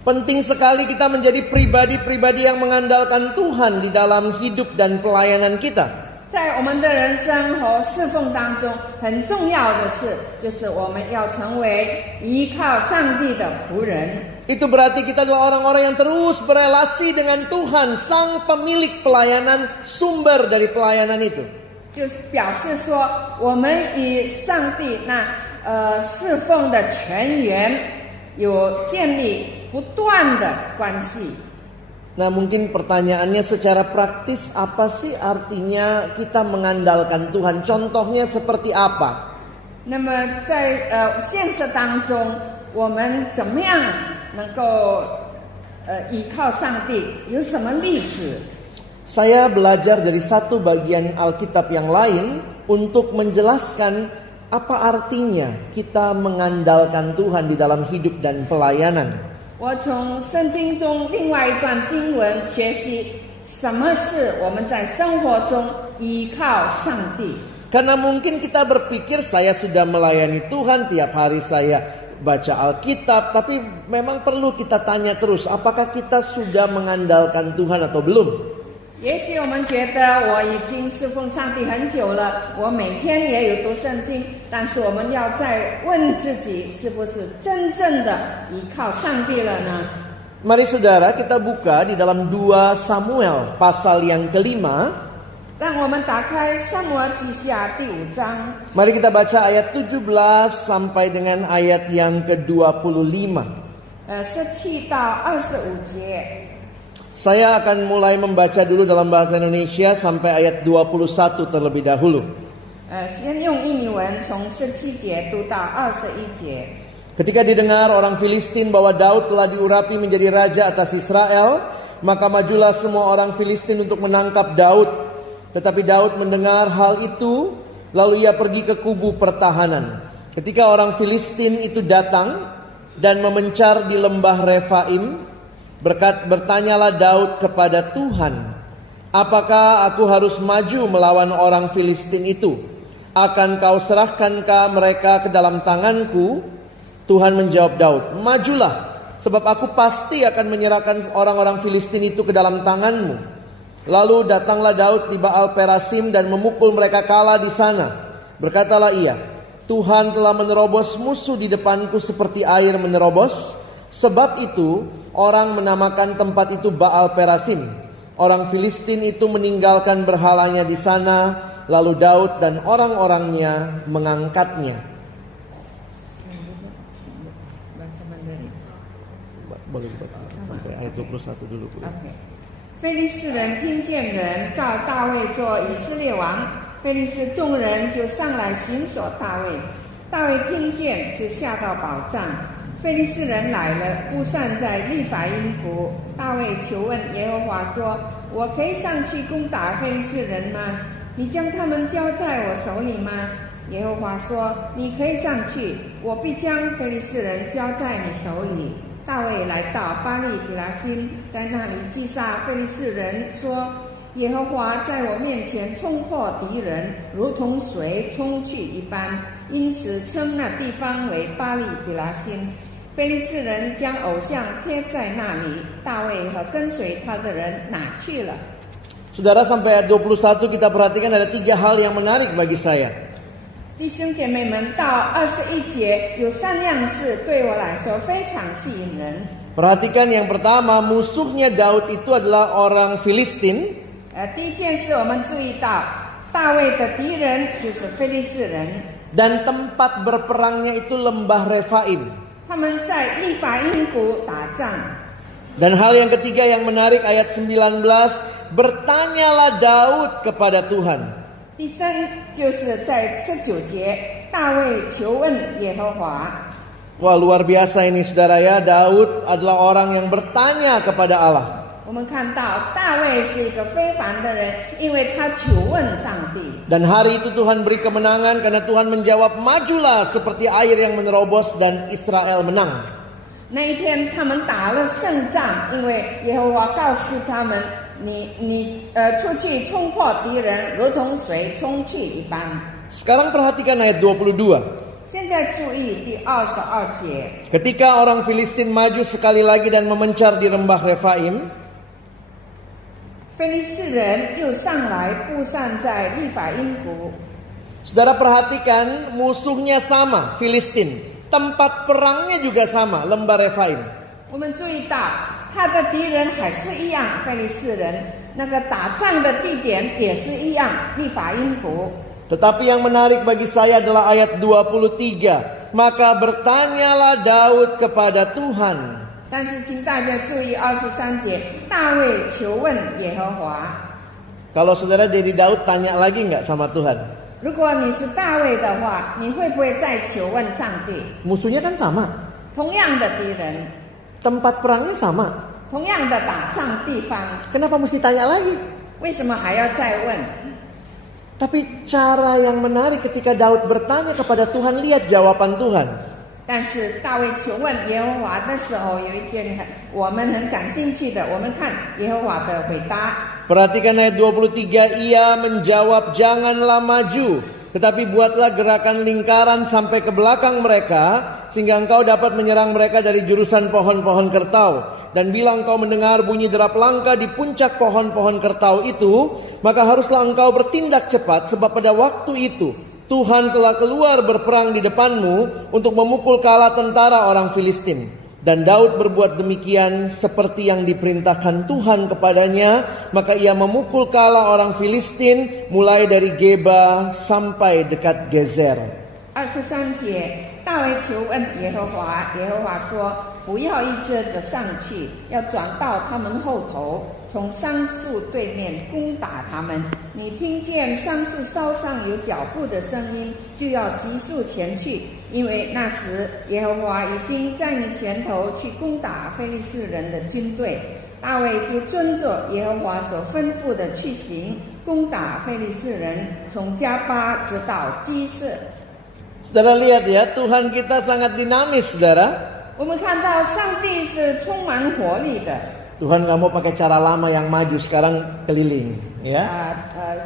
Penting sekali kita menjadi pribadi-pribadi yang mengandalkan Tuhan di dalam hidup dan pelayanan kita. 在我们的人生和侍奉当中，很重要的是，就是我们要成为依靠上帝的仆人。 Itu berarti kita adalah orang-orang yang terus berelasi dengan Tuhan, sang pemilik pelayanan, sumber dari pelayanan itu. 就是表示说，我们与上帝侍奉的全员有建立不断的关系。 Nah, mungkin pertanyaannya secara praktis apa sih artinya kita mengandalkan Tuhan? Contohnya seperti apa? 那么在现实当中，我们怎么样能够依靠上帝？有什么例子？ Saya belajar dari satu bagian Alkitab yang lain untuk menjelaskan apa artinya kita mengandalkan Tuhan di dalam hidup dan pelayanan. 我从圣经中另外一段经文学习什么是我们在生活中依靠上帝。 Karena mungkin kita berpikir saya sudah melayani Tuhan, tiap hari saya baca Alkitab, tapi memang perlu kita tanya terus, apakah kita sudah mengandalkan Tuhan atau belum? 也许我们觉得我已经侍奉上帝很久了，我每天也有读圣经，但是我们要再问自己，是不是真正的依靠上帝了呢？ Mari saudara kita buka di dalam 2 Samuel pasal yang kelima. 让我们打开撒母耳记下第5章。 Mari kita baca ayat 17 sampai dengan ayat yang ke-25. 17到25节。 Saya akan mulai membaca dulu dalam bahasa Indonesia sampai ayat 21 terlebih dahulu. 先用印尼文从17节读到21节。 Ketika didengar orang Filistin bahwa Daud telah diurapi menjadi raja atas Israel, maka majulah semua orang Filistin untuk menangkap Daud. Tetapi Daud mendengar hal itu, lalu ia pergi ke kubu pertahanan. Ketika orang Filistin itu datang dan memencar di lembah Refaim, bertanyalah Daud kepada Tuhan, apakah aku harus maju melawan orang Filistin itu? Akan kau serahkankah mereka ke dalam tanganku? Tuhan menjawab Daud, majulah, sebab aku pasti akan menyerahkan orang-orang Filistin itu ke dalam tanganmu. Lalu datanglah Daud di Baal Perasim dan memukul mereka kalah di sana. Berkatalah ia, Tuhan telah menerobos musuh di depanku seperti air menerobos. Sebab itu orang menamakan tempat itu Baal Perasim. Orang Filistin itu meninggalkan berhalanya di sana, lalu Daud dan orang-orangnya mengangkatnya. Boleh sampai ayat 21 dulu. 非利士人听见人告大卫做以色列王，非利士众人就上来寻索大卫。大卫听见就下到宝藏。非利士人来了，布散在利法音谷。大卫求问耶和华说：“我可以上去攻打非利士人吗？你将他们交在我手里吗？”耶和华说：“你可以上去，我必将非利士人交在你手里。”大卫来到巴利比拉辛，在那里击杀非利士人，说：“耶和华在我面前冲破敌人，如同水冲去一般，因此称那地方为巴利比拉辛。”非利士人将偶像贴在那里，大卫和跟随他的人拿去了。 Saudara, sampai ayat 21 kita perhatikan ada 3 hal yang menarik bagi saya. 弟兄姐妹们，到21节有3样事对我来说非常吸引人。 Perhatikan yang pertama, musuhnya Daud itu adalah orang Filistin. 第一件事我们注意到，大卫的敌人就是非利士人。 Dan tempat berperangnya itu lembah Refaim. 他们在利法音谷打仗。 Dan hal yang ketiga yang menarik ayat 19, bertanyalah Daud kepada Tuhan. 第三就是在19节，大卫求问耶和华。 Wah, luar biasa ini saudara ya, Daud adalah orang yang bertanya kepada Allah. 我们看到大卫是一个非凡的人，因为他求问上帝。 Dan hari itu Tuhan beri kemenangan karena Tuhan menjawab, majulah seperti air yang menerobos, dan Israel menang. 那一天他们打了胜仗，因为耶和华告诉他们：“你出去冲破敌人，如同水冲去一般。” Sekarang perhatikan ayat 22. 现在注意第22节。 Ketika orang Filistin maju sekali lagi dan memencar di lembah Refaim, 非利士人又上来布散在利法音谷。 saudara perhatikan musuhnya sama, Filistin. Tempat perangnya juga sama, lembah Refaim. 我们注意到他的敌人还是一样，非利士人那个打仗的地点也是一样，利法音谷。 Tetapi yang menarik bagi saya adalah ayat 23. Maka bertanyalah Daud kepada Tuhan. 但是请大家注意23节，大卫求问耶和华。 Kalau saudara jadi Daud, tanya lagi nggak sama Tuhan? 如果你是大卫的话，你会不会再求问上帝？ Musuhnya kan sama. 同样的敌人， Tempat perangnya sama. 同样的打仗地方， Kenapa mesti tanya lagi? 为什么还要再问？ Tapi cara yang menarik ketika Daud bertanya kepada Tuhan, lihat jawaban Tuhan. 但是大卫求问耶和华的时候，有一件我们很感兴趣的，我们看耶和华的回答。 Perhatikan ayat 23, ia menjawab, janganlah maju, Tetapi buatlah gerakan lingkaran sampai ke belakang mereka, sehingga engkau dapat menyerang mereka dari jurusan pohon-pohon kertau. Dan bila engkau mendengar bunyi derap langkah di puncak pohon-pohon kertau itu, maka haruslah engkau bertindak cepat, sebab pada waktu itu Tuhan telah keluar berperang di depanmu untuk memukul kala tentara orang Filistin. Dan Daud berbuat demikian seperti yang diperintahkan Tuhan kepadanya. Maka ia memukul kala orang Filistin mulai dari Geba sampai dekat Gezer. 23节，大卫求问耶和华，耶和华说：“不要一直的上去，要转到他们后头，从桑树对面攻打他们。你听见桑树梢上有脚步的声音，就要急速前去，因为那时耶和华已经在你前头去攻打非利士人的军队。”大卫就遵着耶和华所吩咐的去行，攻打非利士人，从加巴直到基色。 Saudara lihat ya, Tuhan kita sangat dinamis, saudara. 我们看到上帝是充满活力的。 Tuhan kamu pakai cara lama yang maju, sekarang keliling, ya.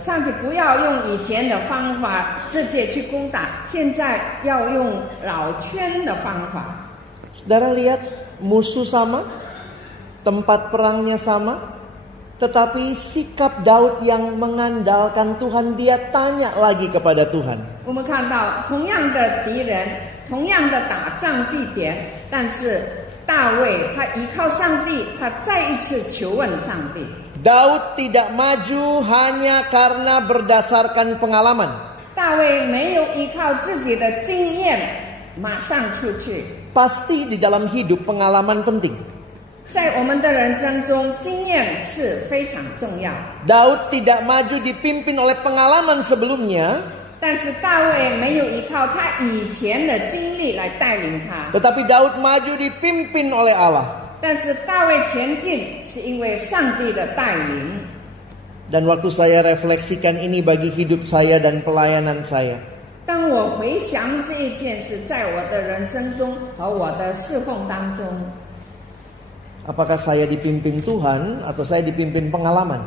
上帝不要用以前的方法直接去攻打，现在要用老圈的方法。 Saudara lihat, musuh sama, tempat perangnya sama, tetapi sikap Daud yang mengandalkan Tuhan, dia tanya lagi kepada Tuhan. 我们看到同样的敌人，同样的打仗地点，但是大卫他依靠上帝，他再一次求问上帝。 Daud tidak maju hanya karena berdasarkan pengalaman. 大卫没有依靠自己的经验马上出去。 Pasti di dalam hidup pengalaman penting. 在我们的人生中，经验是非常重要。 Daud tidak maju dipimpin oleh pengalaman sebelumnya, 但是大卫没有依靠他以前的经历来带领他， tetapi Daud maju dipimpin oleh Allah. 但是大卫前进是因为上帝的带领。 Dan waktu saya refleksikan ini bagi hidup saya dan pelayanan saya, 当我回想这一件事在我的人生中和我的侍奉当中， apakah saya dipimpin Tuhan atau saya dipimpin pengalaman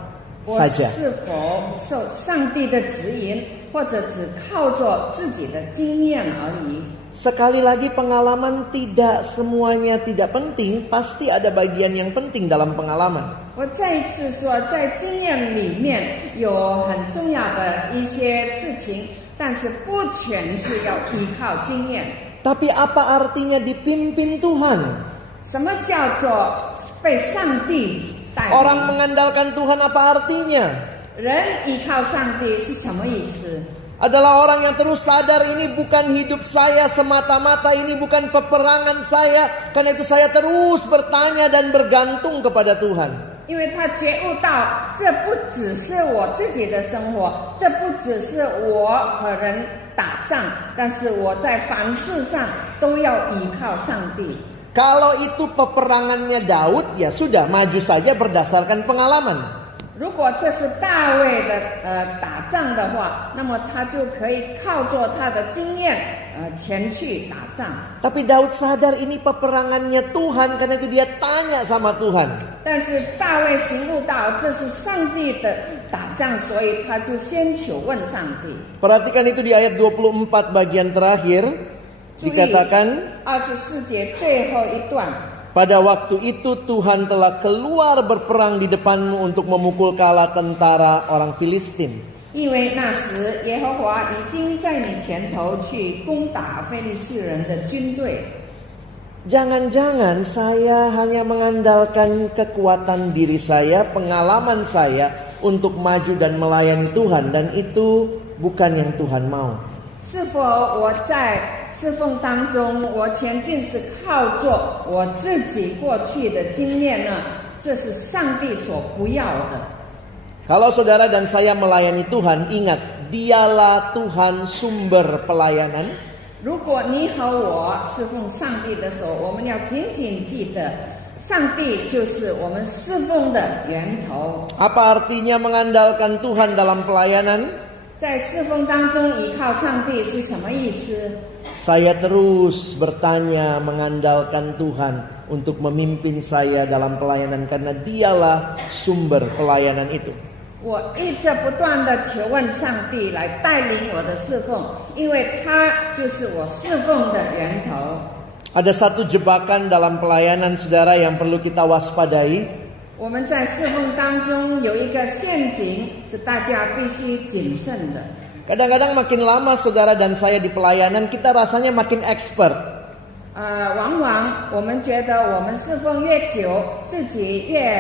我 saja? 是否受上帝的指引，或者只靠着自己的经验而已？ Sekali lagi pengalaman tidak semuanya tidak penting, pasti ada bagian yang penting dalam pengalaman. 我再一次说，在经验里面有很重要的一些事情，但是不全是要依靠经验。 Tapi apa artinya dipimpin Tuhan? 什么叫做被上帝带领？ Orang mengandalkan Tuhan apa artinya? 人依靠上帝是什么意思？ Adalah orang yang terus sadar ini bukan hidup saya semata-mata, ini bukan peperangan saya. Karena itu saya terus bertanya dan bergantung kepada Tuhan. 因为他觉悟到，这不只是我自己的生活，这不只是我和人打仗，但是我在凡事上都要依靠上帝。 Kalau itu peperangannya Daud, ya sudah maju saja berdasarkan pengalaman. 如果这是大卫的打仗的话，那么他就可以靠着他的经验前去打仗。 Tapi Daud sadar ini peperangannya Tuhan, karena itu dia tanya sama Tuhan. 但是大卫醒悟到这是上帝的打仗，所以他就先求问上帝。 Perhatikan itu di ayat 24 bagian terakhir, dikatakan 24节最后一段。 pada waktu itu Tuhan telah keluar berperang di depanmu untuk memukul kala tentara orang Filistin. 因为那时耶和华已经在你前头去攻打非利士人的军队。 Jangan-jangan saya hanya mengandalkan kekuatan diri saya, pengalaman saya untuk maju dan melayani Tuhan, dan itu bukan yang Tuhan mau. 是否我在侍奉当中，我前进是靠着我自己过去的经验呢？这是上帝所不要的。 Kalau saudara dan saya melayani Tuhan, ingat, dialah Tuhan sumber pelayanan. 如果你和我侍奉上帝的时候，我们要紧紧记得，上帝就是我们侍奉的源头。 Apa artinya mengandalkan Tuhan dalam pelayanan? 在侍奉当中依靠上帝是什么意思？ Saya terus bertanya, mengandalkan Tuhan untuk memimpin saya dalam pelayanan, karena dialah sumber pelayanan itu. 我一直不断的求问上帝来带领我的侍奉，因为他就是我侍奉的源头。Ada satu jebakan dalam pelayanan saudara yang perlu kita waspadai. 我们在侍奉当中有一个陷阱，是大家必须谨慎的。Kadang-kadang makin lama saudara dan saya di pelayanan, kita rasanya makin expert. 往往我们觉得我们侍奉越久，自己越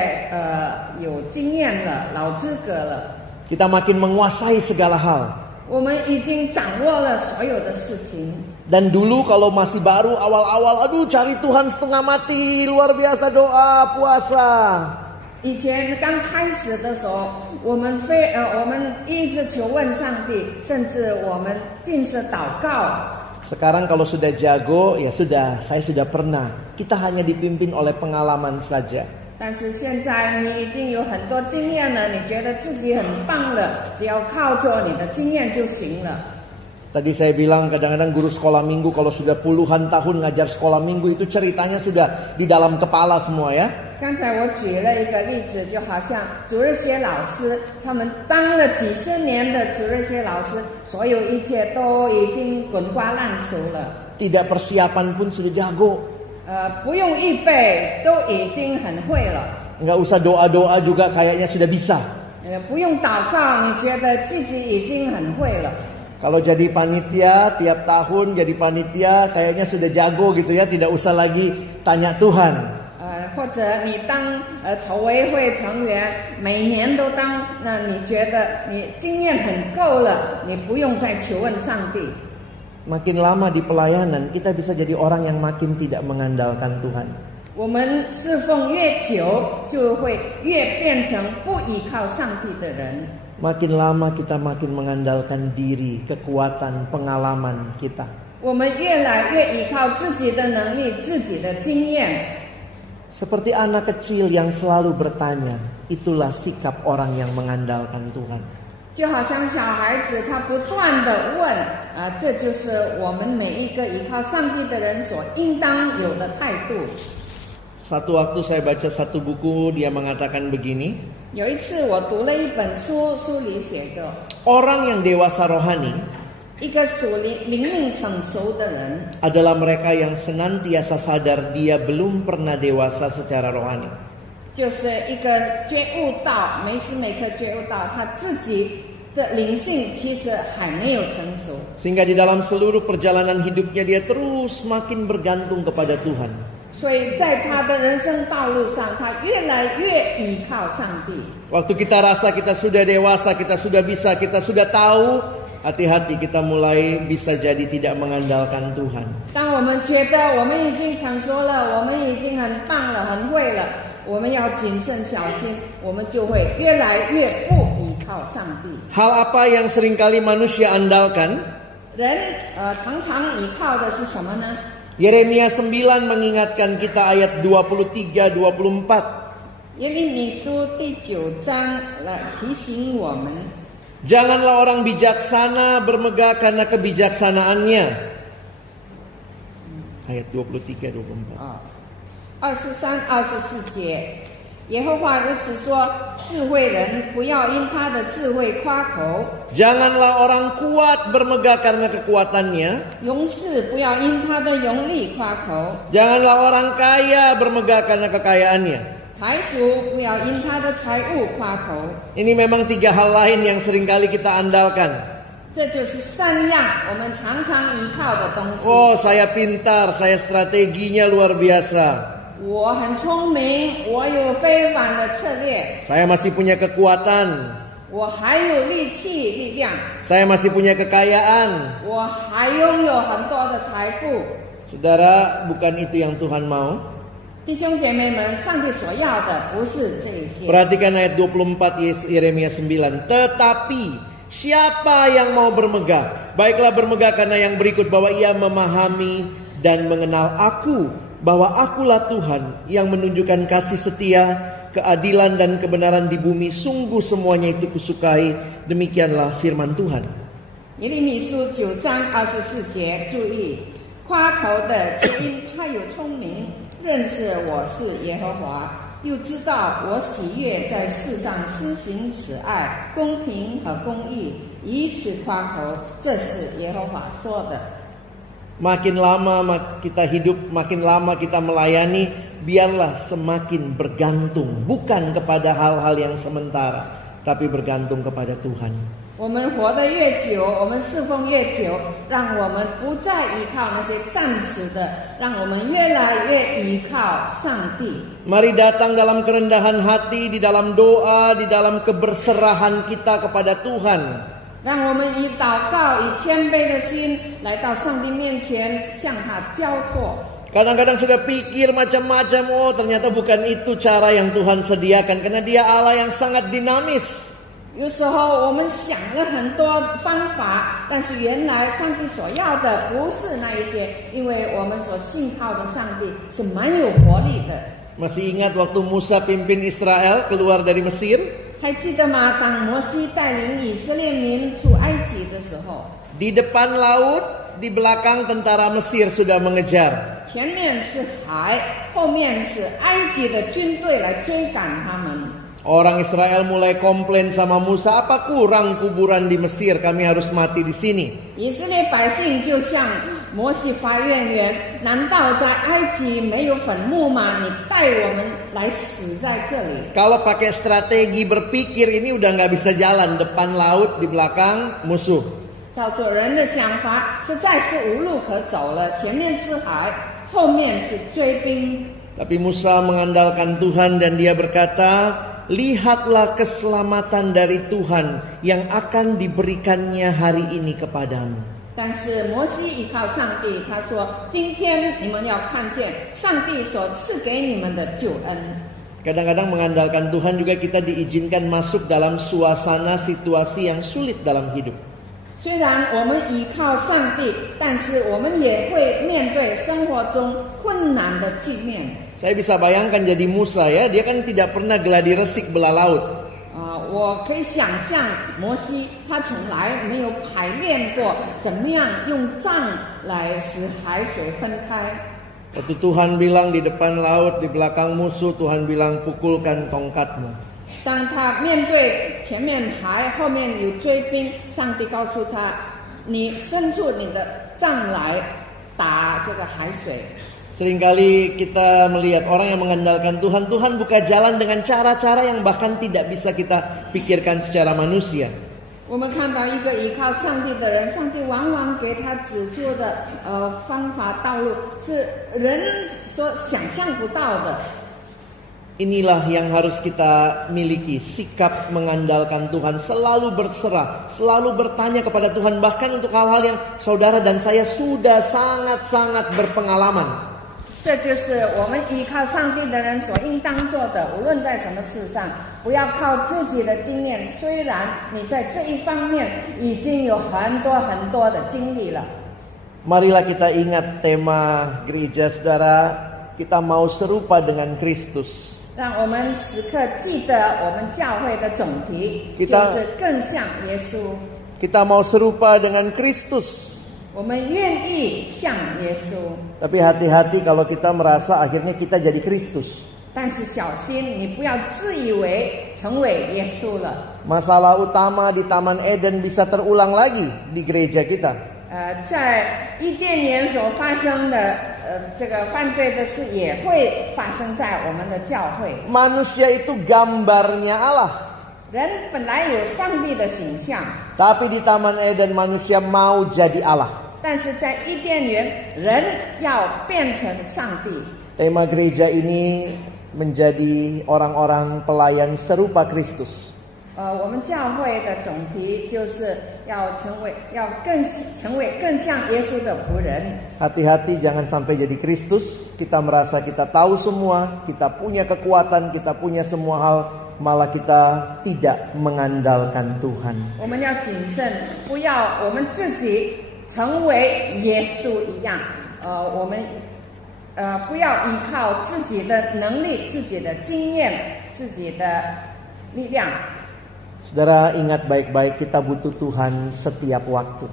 有经验了，老资格了。Kita makin menguasai segala hal. 我们已经掌握了所有的事情。Dan dulu kalau masih baru awal-awal, aduh cari Tuhan setengah mati, luar biasa doa, puasa. 以前刚开始的时候，我们一直求问上帝，甚至我们尽是祷告。Sekarang kalau sudah jago, ya sudah, saya sudah pernah. Kita hanya dipimpin oleh pengalaman saja. 但是现在你已经有很多经验了，你觉得自己很棒了，只要靠着你的经验就行了。Tadi saya bilang kadang-kadang guru sekolah minggu kalau sudah puluhan tahun ngajar sekolah minggu itu ceritanya sudah di dalam kepala semua ya. 刚才我举了一个例子，就好像主日学老师，他们当了几十年的主日学老师，所有一切都已经滚瓜烂熟了。Tidak persiapan pun sudah jago. 不用预备都已经很会了。Nggak usah doa-doa juga kayaknya sudah bisa. 不用祷告，你觉得自己已经很会了。Kalau jadi panitia, tiap tahun jadi panitia kayaknya sudah jago gitu ya, tidak usah lagi tanya Tuhan. 或者你当筹委会成员，每年都当，那你觉得你经验很够了，你不用再求问上帝。Makin lama di pelayanan, kita bisa jadi orang yang makin tidak mengandalkan Tuhan. 我们侍奉越久，就会越变成不依靠上帝的人。Makin lama kita makin mengandalkan diri, kekuatan, pengalaman kita. 我们越来越依靠自己的能力、自己的经验。Seperti anak kecil yang selalu bertanya, itulah sikap orang yang mengandalkan Tuhan. 就好像小孩子他不断的问，这就是我们每一个依靠上帝的人所应当有的态度。Satu waktu saya baca satu buku, dia mengatakan begini. 有一次我读了一本书，书里写着 Orang yang dewasa rohani 一个属灵命成熟的人 adalah mereka yang senantiasa sadar dia belum pernah dewasa secara rohani. 就是一个觉悟到，每时每刻觉悟到他自己的灵性其实还没有成熟。 Sehingga di dalam seluruh perjalanan hidupnya dia terus makin bergantung kepada Tuhan. 所以在他的人生道路上，他越来越依靠上帝。 Waktu kita rasa kita sudah dewasa, kita sudah bisa, kita sudah tahu, hati-hati kita mulai bisa jadi tidak mengandalkan Tuhan. 当我们觉得我们已经成熟了，我们已经很棒了，很会了，我们要谨慎小心，我们就会越来越不依靠上帝。 Hal apa yang seringkali manusia andalkan? 人常常依靠的是什么呢？ Yeremia 9 mengingatkan kita ayat 23-24. 耶利米书第9章来提醒我们。 Janganlah orang bijaksana bermegah karena kebijaksanaannya. Ayat 23-24. 23-24节，耶和华如此说：智慧人不要因他的智慧夸口， Janganlah orang kuat bermegah karena kekuatannya. 勇士不要因他的勇力夸口， Janganlah orang kaya bermegah karena kekayaannya. 财主不要因他的财物夸口。 Ini memang 3 hal lain yang seringkali kita andalkan. 这就是3样我们常常依靠的东西。 Oh, saya pintar, saya strateginya luar biasa. 我很聪明，我有非凡的策略， Saya masih punya kekuatan. 我还有力气、力量， Saya masih punya kekayaan. 我还拥有很多的财富。 Saudara, bukan itu yang Tuhan mau. 弟兄姐妹们，上帝所要的不是这些。 Perhatikan ayat 24 Yeremia 9. Tetapi siapa yang mau bermegah? Baiklah bermegah karena yang berikut, bahwa ia memahami dan mengenal aku, bahwa akulah Tuhan yang menunjukkan kasih setia, keadilan dan kebenaran di bumi. Sungguh semuanya itu kusukai. Demikianlah firman Tuhan. 耶利米书9章24节，注意，夸口的，皆因他有聪明，认识我是耶和华。又知道我喜悦在世上施行慈爱、公平和公义，以此夸口。这是耶和华说的。 Makin lama kita hidup, makin lama kita melayani, biarlah semakin bergantung bukan kepada hal-hal yang sementara, tapi bergantung kepada Tuhan. 我们活得越久，我们侍奉越久，让我们不再依靠那些暂时的，让我们越来越依靠上帝。 Mari datang dalam kerendahan hati, di dalam doa, di dalam keberserahan kita kepada Tuhan. 让我们以祷告、以谦卑的心来到上帝面前，向他交托。 Kadang-kadang sudah pikir macam-macam, oh ternyata bukan itu cara yang Tuhan sediakan, karena Dia Allah yang sangat dinamis. 有时候我们想了很多方法，但是原来上帝所要的不是那一些，因为我们所信靠的上帝是蛮有活力的。 Masih ingat waktu Musa pimpin Israel keluar dari Mesir? 还记得吗？当摩西带领以色列民出埃及的时候， Di depan laut, di belakang tentara Mesir sudah mengejar. 前面是海，后面是埃及的军队来追赶他们。 Orang Israel mulai komplain sama Musa, apa kurang kuburan di Mesir, kami harus mati di sini. 以色列百姓就向摩西发怨言：难道在埃及没有坟墓吗？你带我们来死在这里。 Kalau pakai strategi berpikir ini udah nggak bisa jalan, depan laut, di belakang musuh. 照着人的想法，实在是无路可走了。前面是海，后面是追兵。 Tapi Musa mengandalkan Tuhan dan dia berkata, lihatlah keselamatan dari Tuhan yang akan diberikannya hari ini kepadamu. 但是摩西依靠上帝，他说：“今天你们要看见上帝所赐给你们的救恩。” Kadang-kadang mengandalkan Tuhan juga kita diizinkan masuk dalam suasana situasi yang sulit dalam hidup. 虽然我们依靠上帝，但是我们也会面对生活中困难的局面。 Saya bisa bayangkan jadi Musa ya, dia kan tidak pernah geladi resik belah laut. 我可以想象摩西他从来没有排练过怎么样用杖来使海水分开。 Waktu Tuhan bilang di depan laut, di belakang musuh, Tuhan bilang pukulkan tongkatmu. 当他面对前面海，后面有追兵，上帝告诉他：“你伸出你的杖来打这个海水。” Seringkali kita melihat orang yang mengandalkan Tuhan, Tuhan buka jalan dengan cara-cara yang bahkan tidak bisa kita pikirkan secara manusia. 我们看到一个依靠上帝的人，上帝往往给他指出的方法道路是人所想象不到的。 Inilah yang harus kita miliki, sikap mengandalkan Tuhan, selalu berserah, selalu bertanya kepada Tuhan, bahkan untuk hal-hal yang saudara dan saya sudah sangat-sangat berpengalaman. 这就是我们依靠上帝的人所应当做的，无论在什么事上，不要靠自己的经验。虽然你在这一方面已经有很多的经历了。 Marilah kita ingat tema gereja saudara, kita mau serupa dengan Kristus. 让我们时刻记得我们教会的总题， Kita 就是更像耶稣。 Kita mau serupa dengan Kristus. 我们愿意像耶稣， Tapi hati-hati kalau kita merasa akhirnya kita jadi Kristus. 但是小心，你不要自以为成为耶稣了。 Masalah utama di Taman Eden bisa terulang lagi di gereja kita. 在伊甸园所发生的这个犯罪的事，也会发生在我们的教会。 Manusia itu gambarnya Allah. 人本来有上帝的形象， Tapi di Taman Eden manusia mau jadi Allah. 但是在伊甸园，人要变成上帝。 Tema gereja ini menjadi orang-orang pelayan serupa Kristus. 我们教会的总题就是要成为更像耶稣的仆人。 Hati-hati jangan sampai jadi Kristus, kita merasa kita tahu semua, kita punya kekuatan, kita punya semua hal, malah kita tidak mengandalkan Tuhan. 我们要谨慎，不要我们自己成为耶稣一样。我们不要依靠自己的能力、自己的经验、自己的力量。 Saudara ingat baik-baik, kita butuh Tuhan setiap waktu.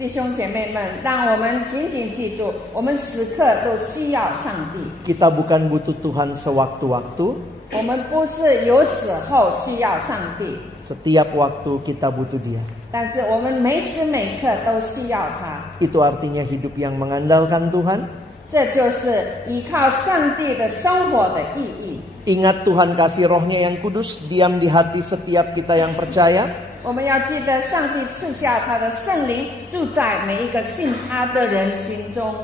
弟兄姐妹们，让我们紧紧记住，我们时刻都需要上帝。 Kita bukan butuh Tuhan sewaktu-waktu, 我们不是有死后需要上帝， Setiap waktu kita butuh Dia. 但是我们每时每刻都需要他。 Itu artinya hidup yang mengandalkan Tuhan. 这就是依靠上帝的生活的意义。 Ingat Tuhan kasih rohnya yang kudus diam di hati setiap kita yang percaya. 我们要记得上帝赐下他的圣灵，住在每一个信他的人心中。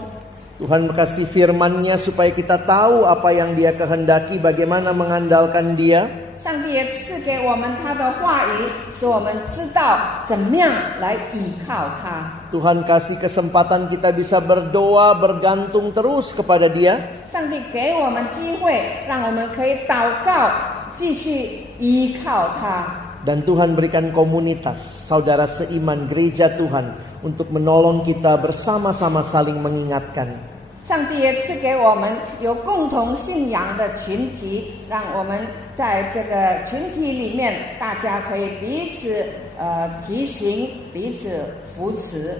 Tuhan kasih firman-Nya supaya kita tahu apa yang Dia kehendaki, bagaimana mengandalkan Dia. 上帝也赐给我们他的话语，使我们知道怎么样来依靠他。 Tuhan kasih kesempatan kita bisa berdoa, bergantung terus kepada Dia. 上帝给我们机会，让我们可以祷告，继续依靠他。 Dan Tuhan berikan komunitas, saudara seiman gereja Tuhan, untuk menolong kita bersama-sama saling mengingatkan. 上帝也赐给我们有共同信仰的群体，让我们在这个群体里面，大家可以彼此提醒、彼此扶持。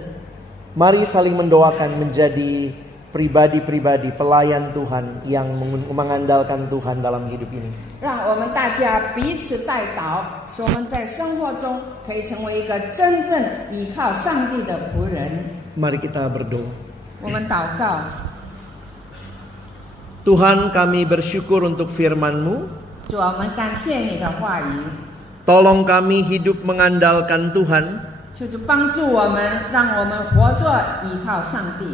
Mari saling mendoakan menjadi pribadi-pribadi pelayan Tuhan yang mengandalkan Tuhan dalam hidup ini. 让我们大家彼此代祷，使我们在生活中可以成为一个真正依靠上帝的仆人。 Mari kita berdoa. 我们祷告， Tuhan, kami bersyukur untuk firman-Mu. 主，我们感谢你的话语， Tolong kami hidup mengandalkan Tuhan. 求主帮助我们，让我们活着依靠上帝。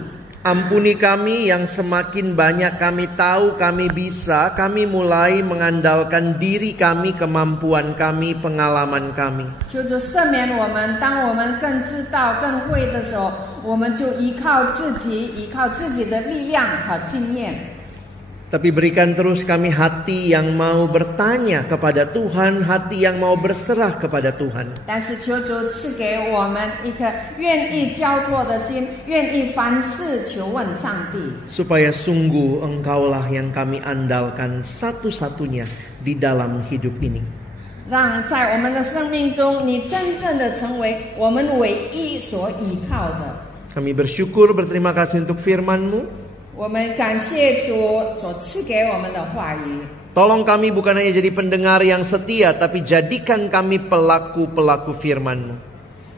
Ampuni kami yang semakin banyak kami tahu kami bisa, kami mulai mengandalkan diri kami, kemampuan kami, pengalaman kami. 求主赦免我们，当我们更知道、更会的时候，我们就依靠自己，依靠自己的力量和经验。 Tapi berikan terus kami hati yang mau bertanya kepada Tuhan, hati yang mau berserah kepada Tuhan. 但是求主赐给我们一颗愿意交托的心，愿意凡事求问上帝， Supaya sungguh Engkaulah yang kami andalkan satu-satunya di dalam hidup ini. 让在我们的生命中，你真正的成为我们唯一所依靠的。 Kami bersyukur, berterima kasih untuk firman-Mu. 我们感谢主所赐给我们的话语。 Tolong kami bukan hanya jadi pendengar yang setia, tapi jadikan kami pelaku-pelaku firman-Mu.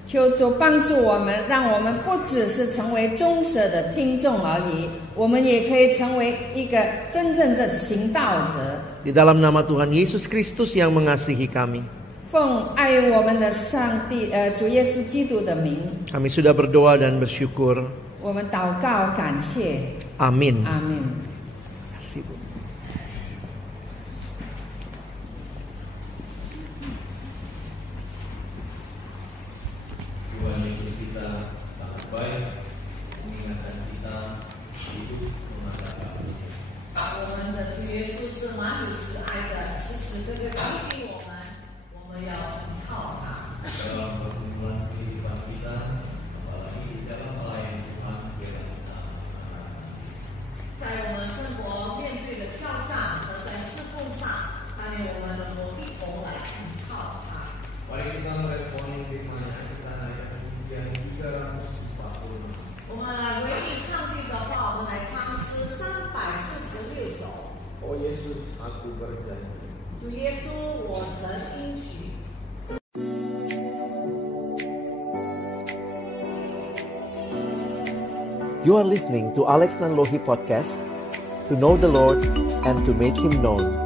求主帮助我们，让我们不只是成为忠实的听众而已，我们也可以成为一个真正的行道者。 Di dalam nama Tuhan Yesus Kristus yang mengasihi kami. 奉爱我们的上帝，主耶稣基督的名， Kami sudah berdoa dan bersyukur. 我们祷告感谢， Amin. 阿门。 Tuhan Yesus kita sangat baik, mengingatkan kita hidup mengandalkan Dia. 我们的主耶稣是满有慈爱的，时时刻刻提醒我们，我们要依靠他。 Dalam pertemuan kehidupan kita, apalagi di dalam melayani Tuhan, biarlah kita 在我们生活面对的挑战和在侍奉上，带领我们能够一同来依靠他。 Mari kita meresponi firman-Nya secara yang kemudian 340. 我们来回应上帝的话，我们来唱诗346首。 Oh Yesus, aku berjanji. 主耶稣，我曾应许。 You are listening to Alex Nanlohi Podcast, to know the Lord and to make Him known.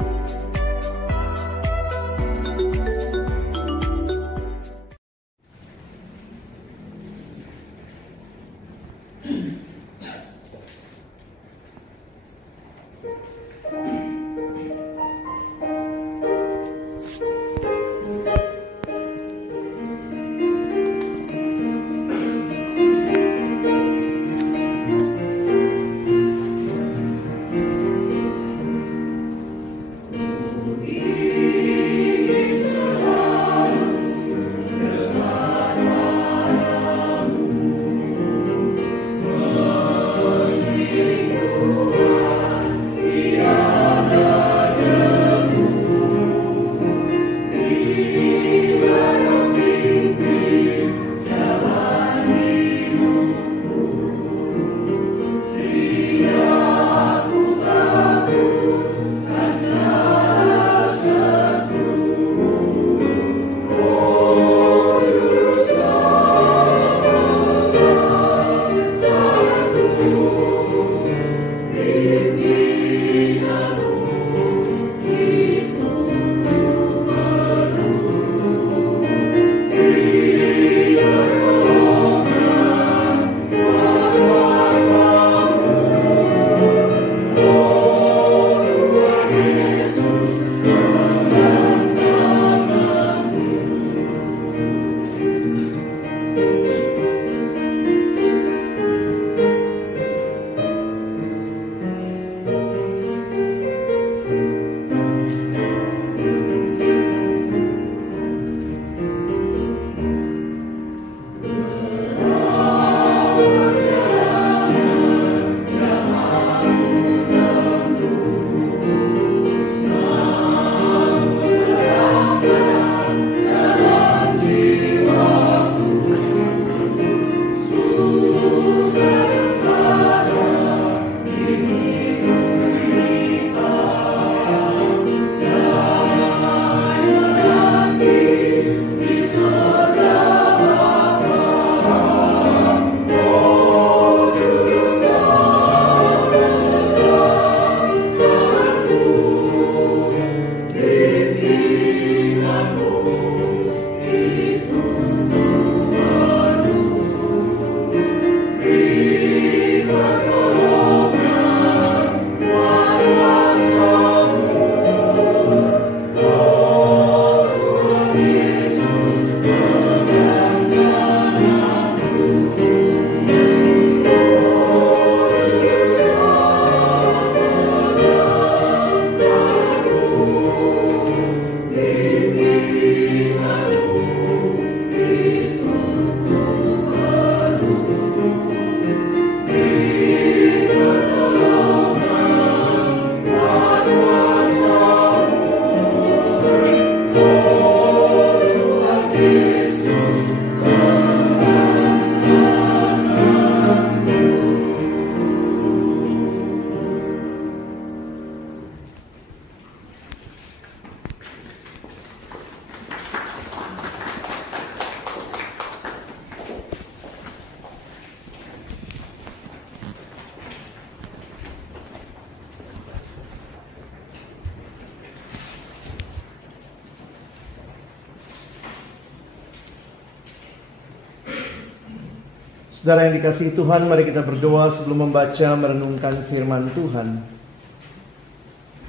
Saudara yang dikasihi Tuhan, mari kita berdoa sebelum membaca merenungkan firman Tuhan.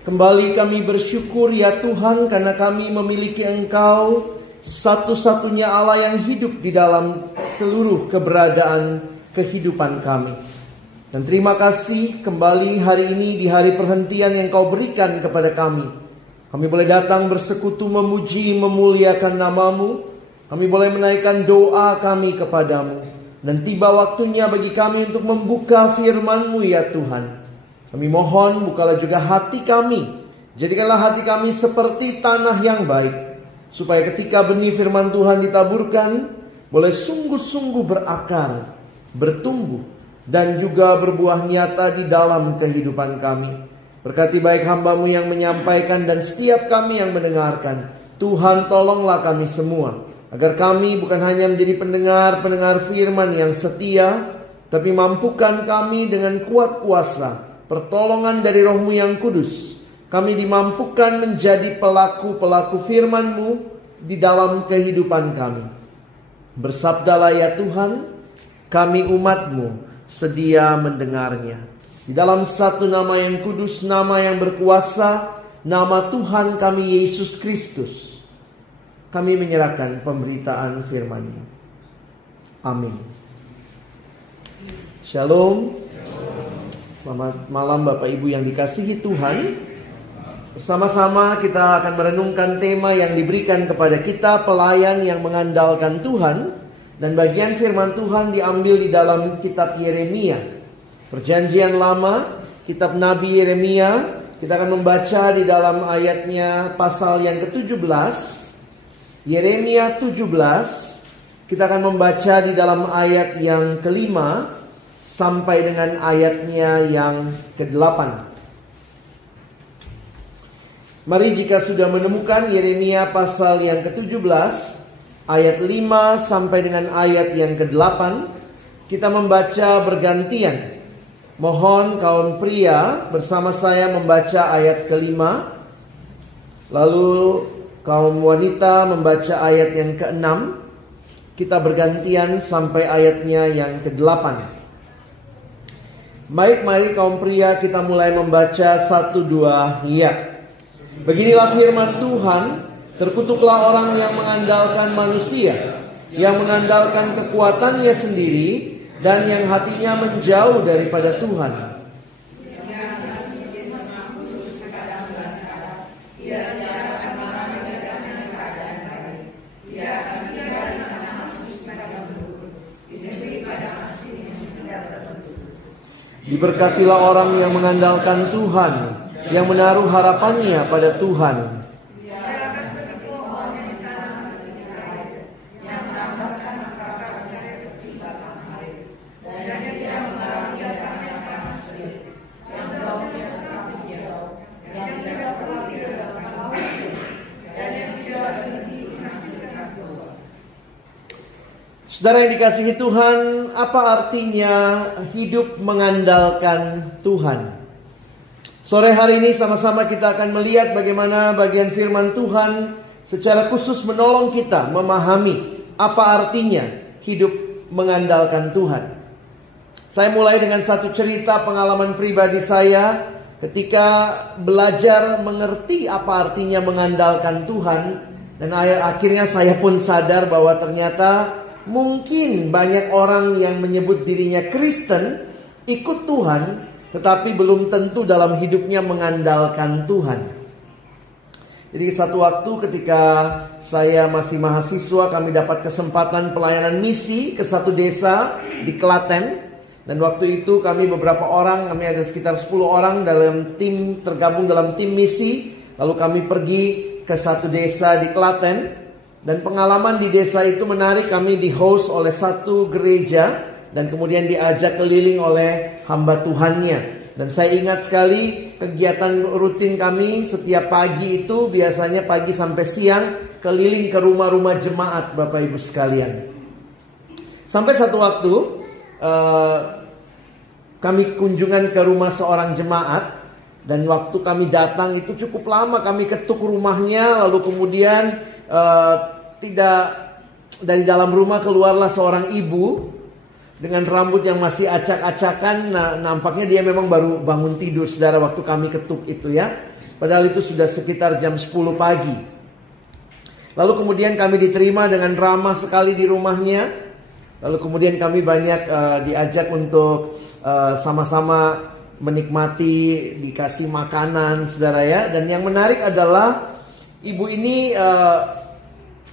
Kembali kami bersyukur ya Tuhan, karena kami memiliki Engkau, satu-satunya Allah yang hidup di dalam seluruh keberadaan kehidupan kami. Dan terima kasih kembali hari ini di hari perhentian yang Kau berikan kepada kami. Kami boleh datang bersekutu memuji, memuliakan nama-Mu. Kami boleh menaikkan doa kami kepadamu. Dan tiba waktunya bagi kami untuk membuka firman-Mu ya Tuhan. Kami mohon bukalah juga hati kami. Jadikanlah hati kami seperti tanah yang baik. Supaya ketika benih firman Tuhan ditaburkan, boleh sungguh-sungguh berakar, bertumbuh, dan juga berbuah nyata di dalam kehidupan kami. Berkati baik hamba-Mu yang menyampaikan dan setiap kami yang mendengarkan. Tuhan tolonglah kami semua. Agar kami bukan hanya menjadi pendengar-pendengar firman yang setia, tapi mampukan kami dengan kuat kuasa, pertolongan dari Roh-Mu yang kudus. Kami dimampukan menjadi pelaku-pelaku firman-Mu di dalam kehidupan kami. Bersabdalah ya Tuhan, kami umat-Mu sedia mendengarnya. Di dalam satu nama yang kudus, nama yang berkuasa, nama Tuhan kami Yesus Kristus, kami menyerahkan pemberitaan firman-Mu. Amin. Shalom. Selamat malam Bapak Ibu yang dikasihi Tuhan. Bersama-sama kita akan merenungkan tema yang diberikan kepada kita, pelayan yang mengandalkan Tuhan. Dan bagian firman Tuhan diambil di dalam kitab Yeremia. Perjanjian Lama, kitab Nabi Yeremia. Kita akan membaca di dalam ayatnya pasal yang ke-17. Yeremia 17, kita akan membaca di dalam ayat yang ke-5 sampai dengan ayatnya yang ke-8. Mari jika sudah menemukan Yeremia pasal yang ke-17, ayat 5 sampai dengan ayat yang ke-8, kita membaca bergantian. Mohon kaum pria bersama saya membaca ayat ke-5, lalu kaum wanita membaca ayat yang ke-6. Kita bergantian sampai ayatnya yang ke-8. Baik, mari kaum pria kita mulai membaca 1-2 ya. Beginilah firman Tuhan, terkutuklah orang yang mengandalkan manusia, yang mengandalkan kekuatannya sendiri, dan yang hatinya menjauh daripada Tuhan. Diberkatilah orang yang mengandalkan Tuhan, yang menaruh harapannya pada Tuhan. Saudara yang dikasihi Tuhan, apa artinya hidup mengandalkan Tuhan? Sore hari ini sama-sama kita akan melihat bagaimana bagian firman Tuhan secara khusus menolong kita memahami apa artinya hidup mengandalkan Tuhan. Saya mulai dengan satu cerita pengalaman pribadi saya ketika belajar mengerti apa artinya mengandalkan Tuhan. Dan akhirnya saya pun sadar bahwa ternyata mungkin banyak orang yang menyebut dirinya Kristen, ikut Tuhan, tetapi belum tentu dalam hidupnya mengandalkan Tuhan. Jadi satu waktu ketika saya masih mahasiswa, kami dapat kesempatan pelayanan misi ke satu desa di Klaten. Dan waktu itu kami beberapa orang, kami ada sekitar 10 orang dalam tim, tergabung dalam tim misi. Lalu kami pergi ke satu desa di Klaten. Dan pengalaman di desa itu menarik, kami di host oleh satu gereja dan kemudian diajak keliling oleh hamba Tuhannya. Dan saya ingat sekali kegiatan rutin kami setiap pagi itu biasanya pagi sampai siang keliling ke rumah-rumah jemaat Bapak Ibu sekalian. Sampai satu waktu kami kunjungan ke rumah seorang jemaat. Dan waktu kami datang itu cukup lama, kami ketuk rumahnya. Lalu kemudian tidak dari dalam rumah keluarlah seorang ibu. dengan rambut yang masih acak-acakan. Nah, nampaknya dia memang baru bangun tidur, saudara, waktu kami ketuk itu ya. Padahal itu sudah sekitar jam 10 pagi. Lalu kemudian kami diterima dengan ramah sekali di rumahnya. Lalu kemudian kami banyak diajak untuk sama-sama menikmati, dikasih makanan, saudara ya. Dan yang menarik adalah ibu ini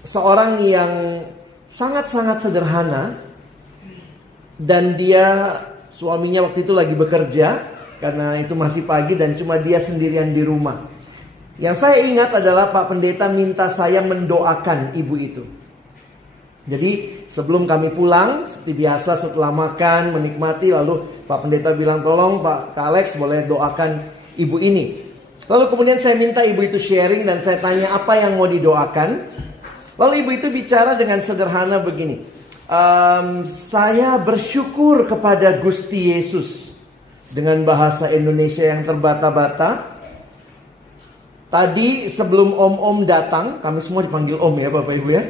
seorang yang sangat-sangat sederhana. Dan dia, suaminya waktu itu lagi bekerja, karena itu masih pagi dan cuma dia sendirian di rumah. Yang saya ingat adalah Pak Pendeta minta saya mendoakan ibu itu. Jadi sebelum kami pulang, seperti biasa setelah makan, menikmati, lalu Pak Pendeta bilang, tolong Pak Alex boleh doakan ibu ini. Lalu kemudian saya minta ibu itu sharing dan saya tanya apa yang mau didoakan. Lalu ibu itu bicara dengan sederhana begini. Saya bersyukur kepada Gusti Yesus. Dengan bahasa Indonesia yang terbata-bata. Tadi sebelum om-om datang, kami semua dipanggil om ya Bapak Ibu ya.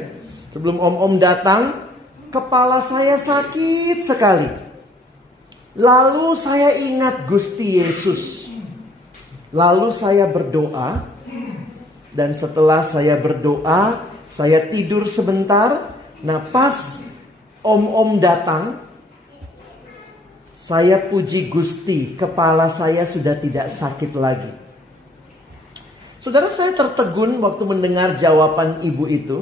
Sebelum om-om datang, kepala saya sakit sekali. Lalu saya ingat Gusti Yesus. Lalu saya berdoa. Dan setelah saya berdoa, saya tidur sebentar. Nah, pas om-om datang, saya puji Gusti, kepala saya sudah tidak sakit lagi. Saudara, saya tertegun waktu mendengar jawaban ibu itu.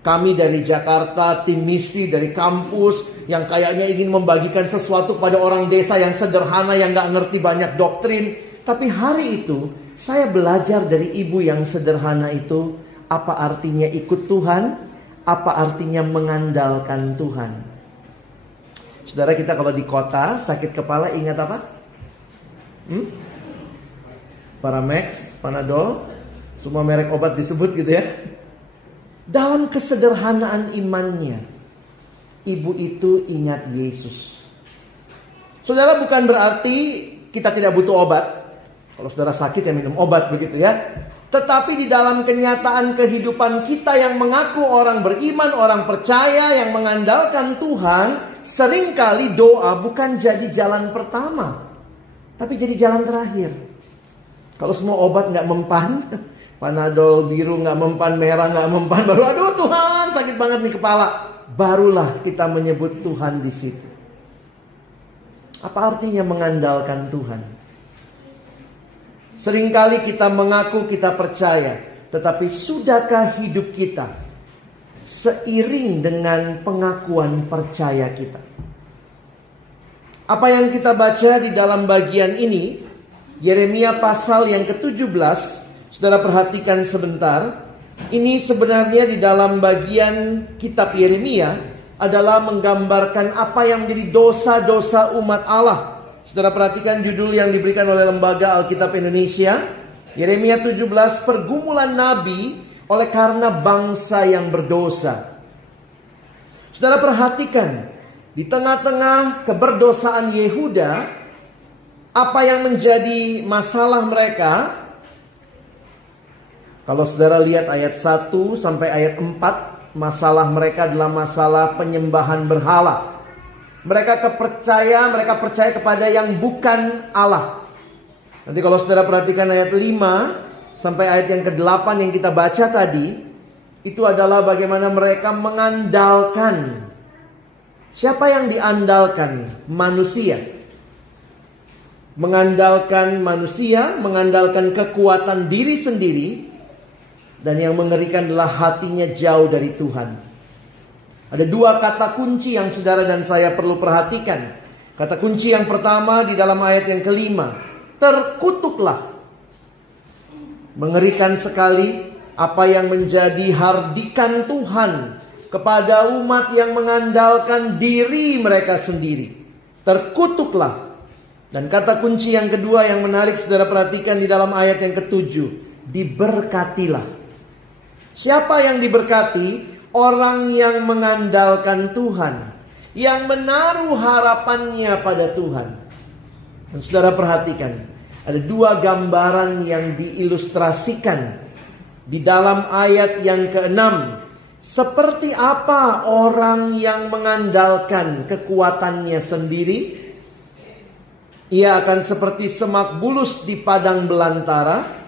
Kami dari Jakarta, tim misi dari kampus yang kayaknya ingin membagikan sesuatu pada orang desa yang sederhana, yang gak ngerti banyak doktrin. Tapi hari itu, saya belajar dari ibu yang sederhana itu, apa artinya ikut Tuhan, apa artinya mengandalkan Tuhan. Saudara, kita kalau di kota sakit kepala ingat apa? Paramex, Panadol, semua merek obat disebut gitu ya. Dalam kesederhanaan imannya, ibu itu ingat Yesus. Saudara, bukan berarti kita tidak butuh obat. Kalau saudara sakit ya minum obat begitu ya. Tetapi di dalam kenyataan kehidupan kita yang mengaku orang beriman, orang percaya, yang mengandalkan Tuhan, seringkali doa bukan jadi jalan pertama, tapi jadi jalan terakhir. Kalau semua obat gak mempan, Panadol biru gak mempan, merah gak mempan, baru aduh Tuhan sakit banget nih kepala. Barulah kita menyebut Tuhan di situ. Apa artinya mengandalkan Tuhan? Seringkali kita mengaku kita percaya, tetapi sudahkah hidup kita seiring dengan pengakuan percaya kita? Apa yang kita baca di dalam bagian ini, Yeremia pasal yang ke-17, saudara perhatikan sebentar. Ini sebenarnya di dalam bagian kitab Yeremia adalah menggambarkan apa yang menjadi dosa-dosa umat Allah. Saudara perhatikan judul yang diberikan oleh Lembaga Alkitab Indonesia. Yeremia 17, pergumulan Nabi oleh karena bangsa yang berdosa. Saudara perhatikan, di tengah-tengah keberdosaan Yehuda, apa yang menjadi masalah mereka? Kalau saudara lihat ayat 1 sampai ayat 4, masalah mereka adalah masalah penyembahan berhala. Mereka percaya kepada yang bukan Allah. Nanti kalau saudara perhatikan ayat 5 sampai ayat yang ke-8 yang kita baca tadi, itu adalah bagaimana mereka mengandalkan. Siapa yang diandalkan? Manusia. Mengandalkan manusia, mengandalkan kekuatan diri sendiri. Dan yang mengerikan adalah hatinya jauh dari Tuhan. Ada dua kata kunci yang saudara dan saya perlu perhatikan. Kata kunci yang pertama di dalam ayat yang kelima, terkutuklah. Mengerikan sekali apa yang menjadi hardikan Tuhan kepada umat yang mengandalkan diri mereka sendiri. Terkutuklah. Dan kata kunci yang kedua yang menarik saudara perhatikan di dalam ayat yang ke-7, diberkatilah. Siapa yang diberkati? Orang yang mengandalkan Tuhan, yang menaruh harapannya pada Tuhan. Dan saudara perhatikan, ada dua gambaran yang diilustrasikan di dalam ayat yang ke-6. Seperti apa orang yang mengandalkan kekuatannya sendiri? Ia akan seperti semak bulus di padang belantara.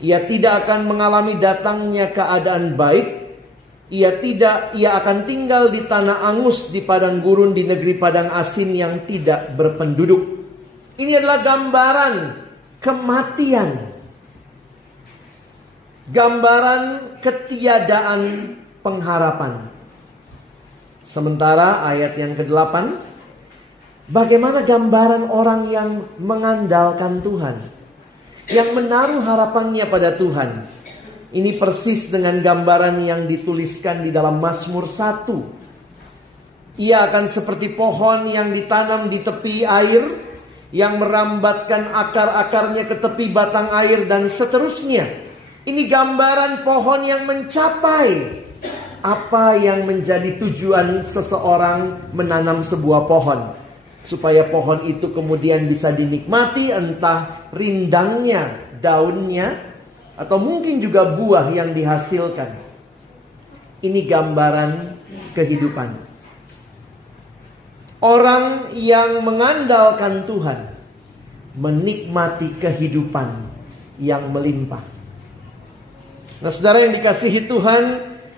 Ia tidak akan mengalami datangnya keadaan baik. Ia akan tinggal di tanah angus, di padang gurun, di negeri padang asin yang tidak berpenduduk. Ini adalah gambaran kematian. Gambaran ketiadaan pengharapan. Sementara ayat yang ke-8, bagaimana gambaran orang yang mengandalkan Tuhan, yang menaruh harapannya pada Tuhan. Ini persis dengan gambaran yang dituliskan di dalam Mazmur 1. Ia akan seperti pohon yang ditanam di tepi air, yang merambatkan akar-akarnya ke tepi batang air dan seterusnya. Ini gambaran pohon yang mencapai apa yang menjadi tujuan seseorang menanam sebuah pohon. Supaya pohon itu kemudian bisa dinikmati, entah rindangnya, daunnya, atau mungkin juga buah yang dihasilkan. Ini gambaran kehidupan. Orang yang mengandalkan Tuhan menikmati kehidupan yang melimpah. Nah, saudara yang dikasihi Tuhan,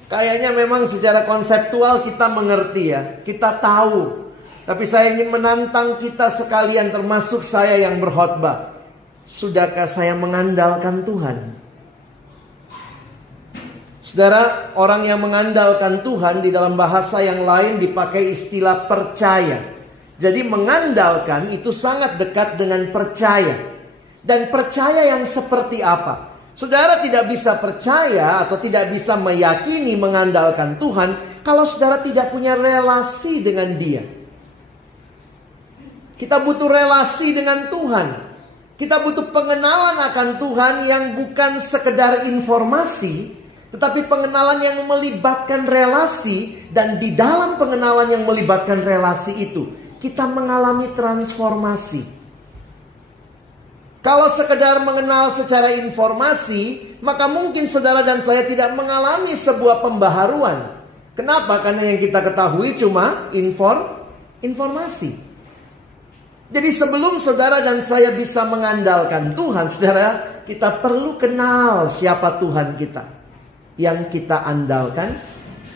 kayaknya memang secara konseptual kita mengerti ya, kita tahu. Tapi saya ingin menantang kita sekalian, termasuk saya yang berkhotbah. Sudahkah saya mengandalkan Tuhan? Saudara, orang yang mengandalkan Tuhan di dalam bahasa yang lain dipakai istilah percaya. Jadi mengandalkan itu sangat dekat dengan percaya. Dan percaya yang seperti apa? Saudara tidak bisa percaya atau tidak bisa meyakini mengandalkan Tuhan kalau saudara tidak punya relasi dengan Dia. Kita butuh relasi dengan Tuhan. Kita butuh pengenalan akan Tuhan yang bukan sekedar informasi, tetapi pengenalan yang melibatkan relasi. Dan di dalam pengenalan yang melibatkan relasi itu, kita mengalami transformasi. Kalau sekedar mengenal secara informasi, maka mungkin saudara dan saya tidak mengalami sebuah pembaharuan. Kenapa? Karena yang kita ketahui cuma informasi. Jadi sebelum saudara dan saya bisa mengandalkan Tuhan, saudara, kita perlu kenal siapa Tuhan kita yang kita andalkan.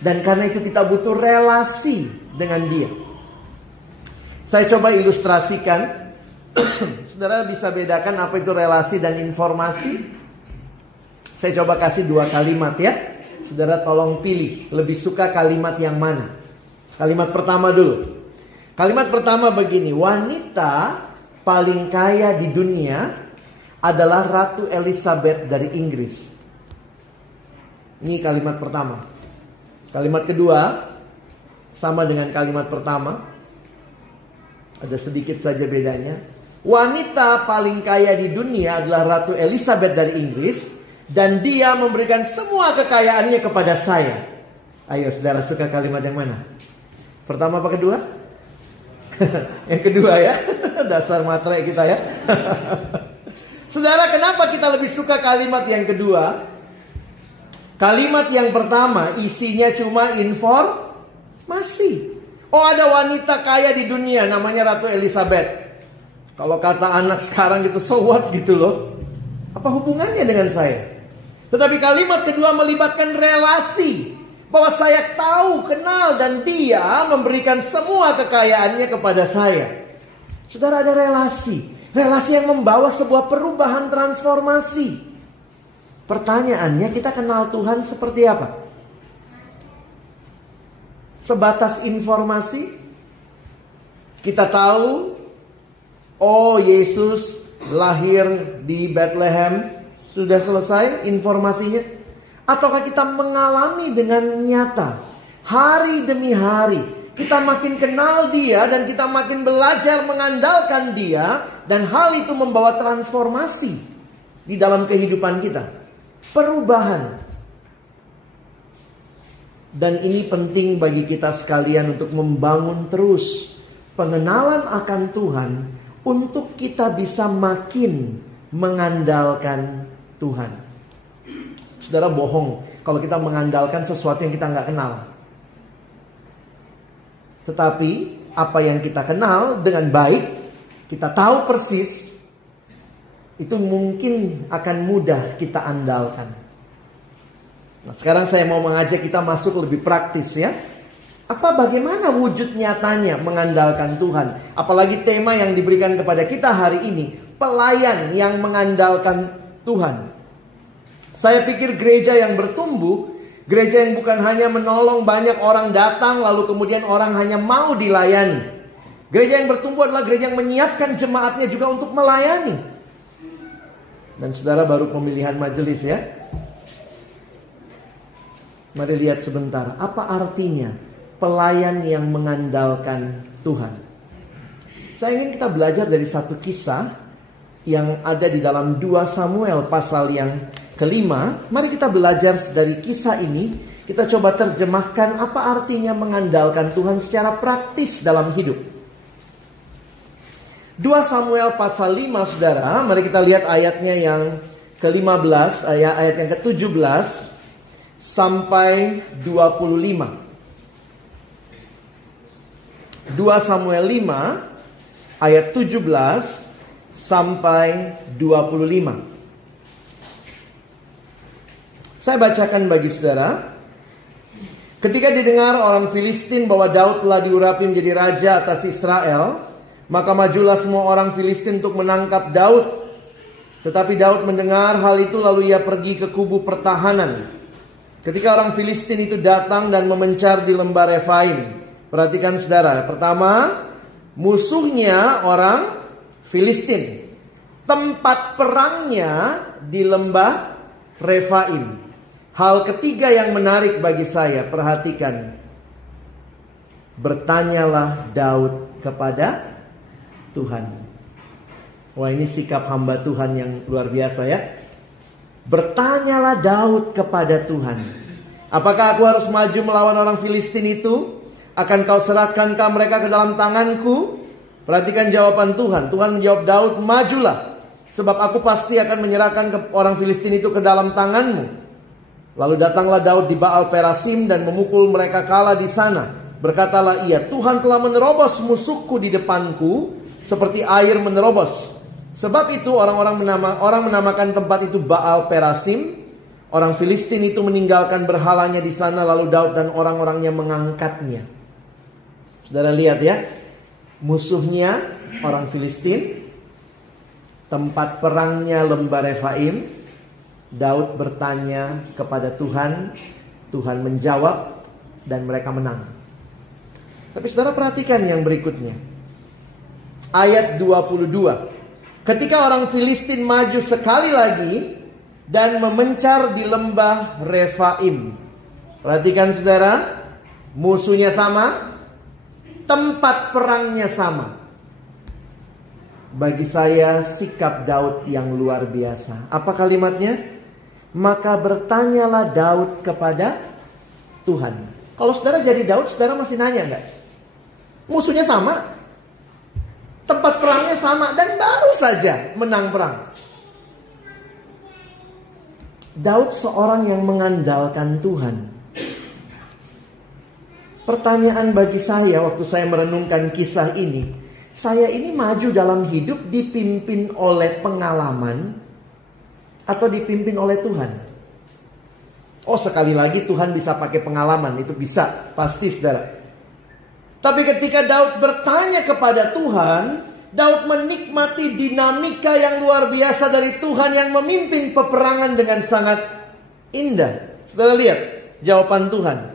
Dan karena itu kita butuh relasi dengan Dia. Saya coba ilustrasikan. Saudara bisa bedakan apa itu relasi dan informasi? Saya coba kasih 2 kalimat ya. Saudara tolong pilih, lebih suka kalimat yang mana? Kalimat pertama dulu. Kalimat pertama begini, wanita paling kaya di dunia adalah Ratu Elizabeth dari Inggris. Ini kalimat pertama. Kalimat kedua sama dengan kalimat pertama, ada sedikit saja bedanya. Wanita paling kaya di dunia adalah Ratu Elizabeth dari Inggris, dan dia memberikan semua kekayaannya kepada saya. Ayo saudara, suka kalimat yang mana? Pertama apa kedua? Yang kedua ya. Dasar materai kita ya. Saudara, kenapa kita lebih suka kalimat yang kedua? Kalimat yang pertama isinya cuma informasi. Oh, ada wanita kaya di dunia namanya Ratu Elizabeth. Kalau kata anak sekarang gitu, so what gitu loh. Apa hubungannya dengan saya? Tetapi kalimat kedua melibatkan relasi. Bahwa saya tahu, kenal, dan dia memberikan semua kekayaannya kepada saya. Saudara, ada relasi. Relasi yang membawa sebuah perubahan transformasi. Pertanyaannya, kita kenal Tuhan seperti apa? Sebatas informasi? Kita tahu, oh, Yesus lahir di Bethlehem, sudah selesai informasinya? Ataukah kita mengalami dengan nyata, hari demi hari, kita makin kenal Dia dan kita makin belajar mengandalkan Dia, dan hal itu membawa transformasi di dalam kehidupan kita, perubahan. Dan ini penting bagi kita sekalian untuk membangun terus pengenalan akan Tuhan, untuk kita bisa makin mengandalkan Tuhan. Saudara, bohong kalau kita mengandalkan sesuatu yang kita nggak kenal. Tetapi apa yang kita kenal dengan baik, kita tahu persis, itu mungkin akan mudah kita andalkan. Nah, sekarang saya mau mengajak kita masuk lebih praktis ya. Bagaimana wujud nyatanya mengandalkan Tuhan? Apalagi tema yang diberikan kepada kita hari ini, pelayan yang mengandalkan Tuhan. Saya pikir gereja yang bertumbuh, gereja yang bukan hanya menolong banyak orang datang lalu kemudian orang hanya mau dilayani. Gereja yang bertumbuh adalah gereja yang menyiapkan jemaatnya juga untuk melayani. Dan saudara baru pemilihan majelis ya. Mari lihat sebentar, apa artinya pelayan yang mengandalkan Tuhan? Saya ingin kita belajar dari satu kisah yang ada di dalam 2 Samuel pasal yang kelima. Mari kita belajar dari kisah ini. Kita coba terjemahkan apa artinya mengandalkan Tuhan secara praktis dalam hidup. 2 Samuel pasal 5 saudara. Mari kita lihat ayatnya yang ke-15, ayat yang ke-17 sampai 25. 2 Samuel 5 ayat 17 sampai 25. Saya bacakan bagi saudara. Ketika didengar orang Filistin bahwa Daud telah diurapi menjadi raja atas Israel, maka majulah semua orang Filistin untuk menangkap Daud. Tetapi Daud mendengar hal itu lalu ia pergi ke kubu pertahanan. Ketika orang Filistin itu datang dan memencar di lembah Refaim. Perhatikan saudara, pertama, musuhnya orang Filistin. Tempat perangnya di lembah Refaim. Hal ketiga yang menarik bagi saya, perhatikan. Bertanyalah Daud kepada Tuhan. Wah, ini sikap hamba Tuhan yang luar biasa ya. Bertanyalah Daud kepada Tuhan. Apakah aku harus maju melawan orang Filistin itu? Akan kau serahkankah mereka ke dalam tanganku? Perhatikan jawaban Tuhan. Tuhan menjawab Daud, majulah. Sebab aku pasti akan menyerahkan ke orang Filistin itu ke dalam tanganmu. Lalu datanglah Daud di Baal Perasim dan memukul mereka kalah di sana. Berkatalah ia, Tuhan telah menerobos musuhku di depanku seperti air menerobos. Sebab itu orang menamakan tempat itu Baal Perasim. Orang Filistin itu meninggalkan berhalanya di sana, lalu Daud dan orang-orangnya mengangkatnya. Saudara lihat ya, musuhnya orang Filistin, tempat perangnya lembah Refaim. Daud bertanya kepada Tuhan, Tuhan menjawab dan mereka menang. Tapi saudara perhatikan yang berikutnya. Ayat 22. Ketika orang Filistin maju sekali lagi dan memencar di lembah Refaim. Perhatikan saudara, musuhnya sama, tempat perangnya sama. Bagi saya sikap Daud yang luar biasa. Apa kalimatnya? Maka bertanyalah Daud kepada Tuhan. Kalau saudara jadi Daud, saudara masih nanya enggak? Musuhnya sama, tempat perangnya sama, dan baru saja menang perang. Daud seorang yang mengandalkan Tuhan. Pertanyaan bagi saya waktu saya merenungkan kisah ini, saya ini maju dalam hidup dipimpin oleh pengalaman atau dipimpin oleh Tuhan? Oh, sekali lagi Tuhan bisa pakai pengalaman, itu bisa, pasti saudara. Tapi ketika Daud bertanya kepada Tuhan, Daud menikmati dinamika yang luar biasa dari Tuhan yang memimpin peperangan dengan sangat indah. Saudara lihat jawaban Tuhan.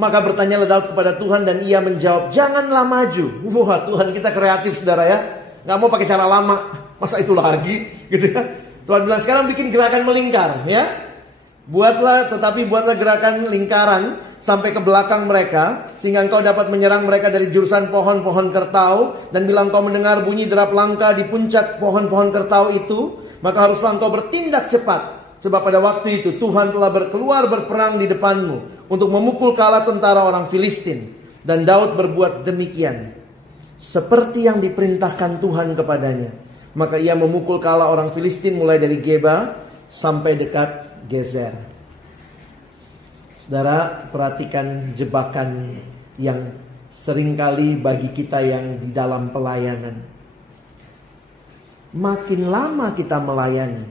Maka bertanyalah Daud kepada Tuhan dan ia menjawab, janganlah maju. Wah, Tuhan kita kreatif saudara ya. Gak mau pakai cara lama. Masa itu lagi gitu ya. Tuhan bilang sekarang bikin gerakan melingkar ya. Buatlah gerakan lingkaran sampai ke belakang mereka, sehingga engkau dapat menyerang mereka dari jurusan pohon-pohon kertau. Dan bila engkau mendengar bunyi derap langkah di puncak pohon-pohon kertau itu, maka haruslah engkau bertindak cepat. Sebab pada waktu itu Tuhan telah keluar berperang di depanmu untuk memukul kalah tentara orang Filistin. Dan Daud berbuat demikian seperti yang diperintahkan Tuhan kepadanya. Maka ia memukul kalah orang Filistin mulai dari Geba sampai dekat geser. Saudara, perhatikan jebakan yang seringkali bagi kita yang di dalam pelayanan. Makin lama kita melayani,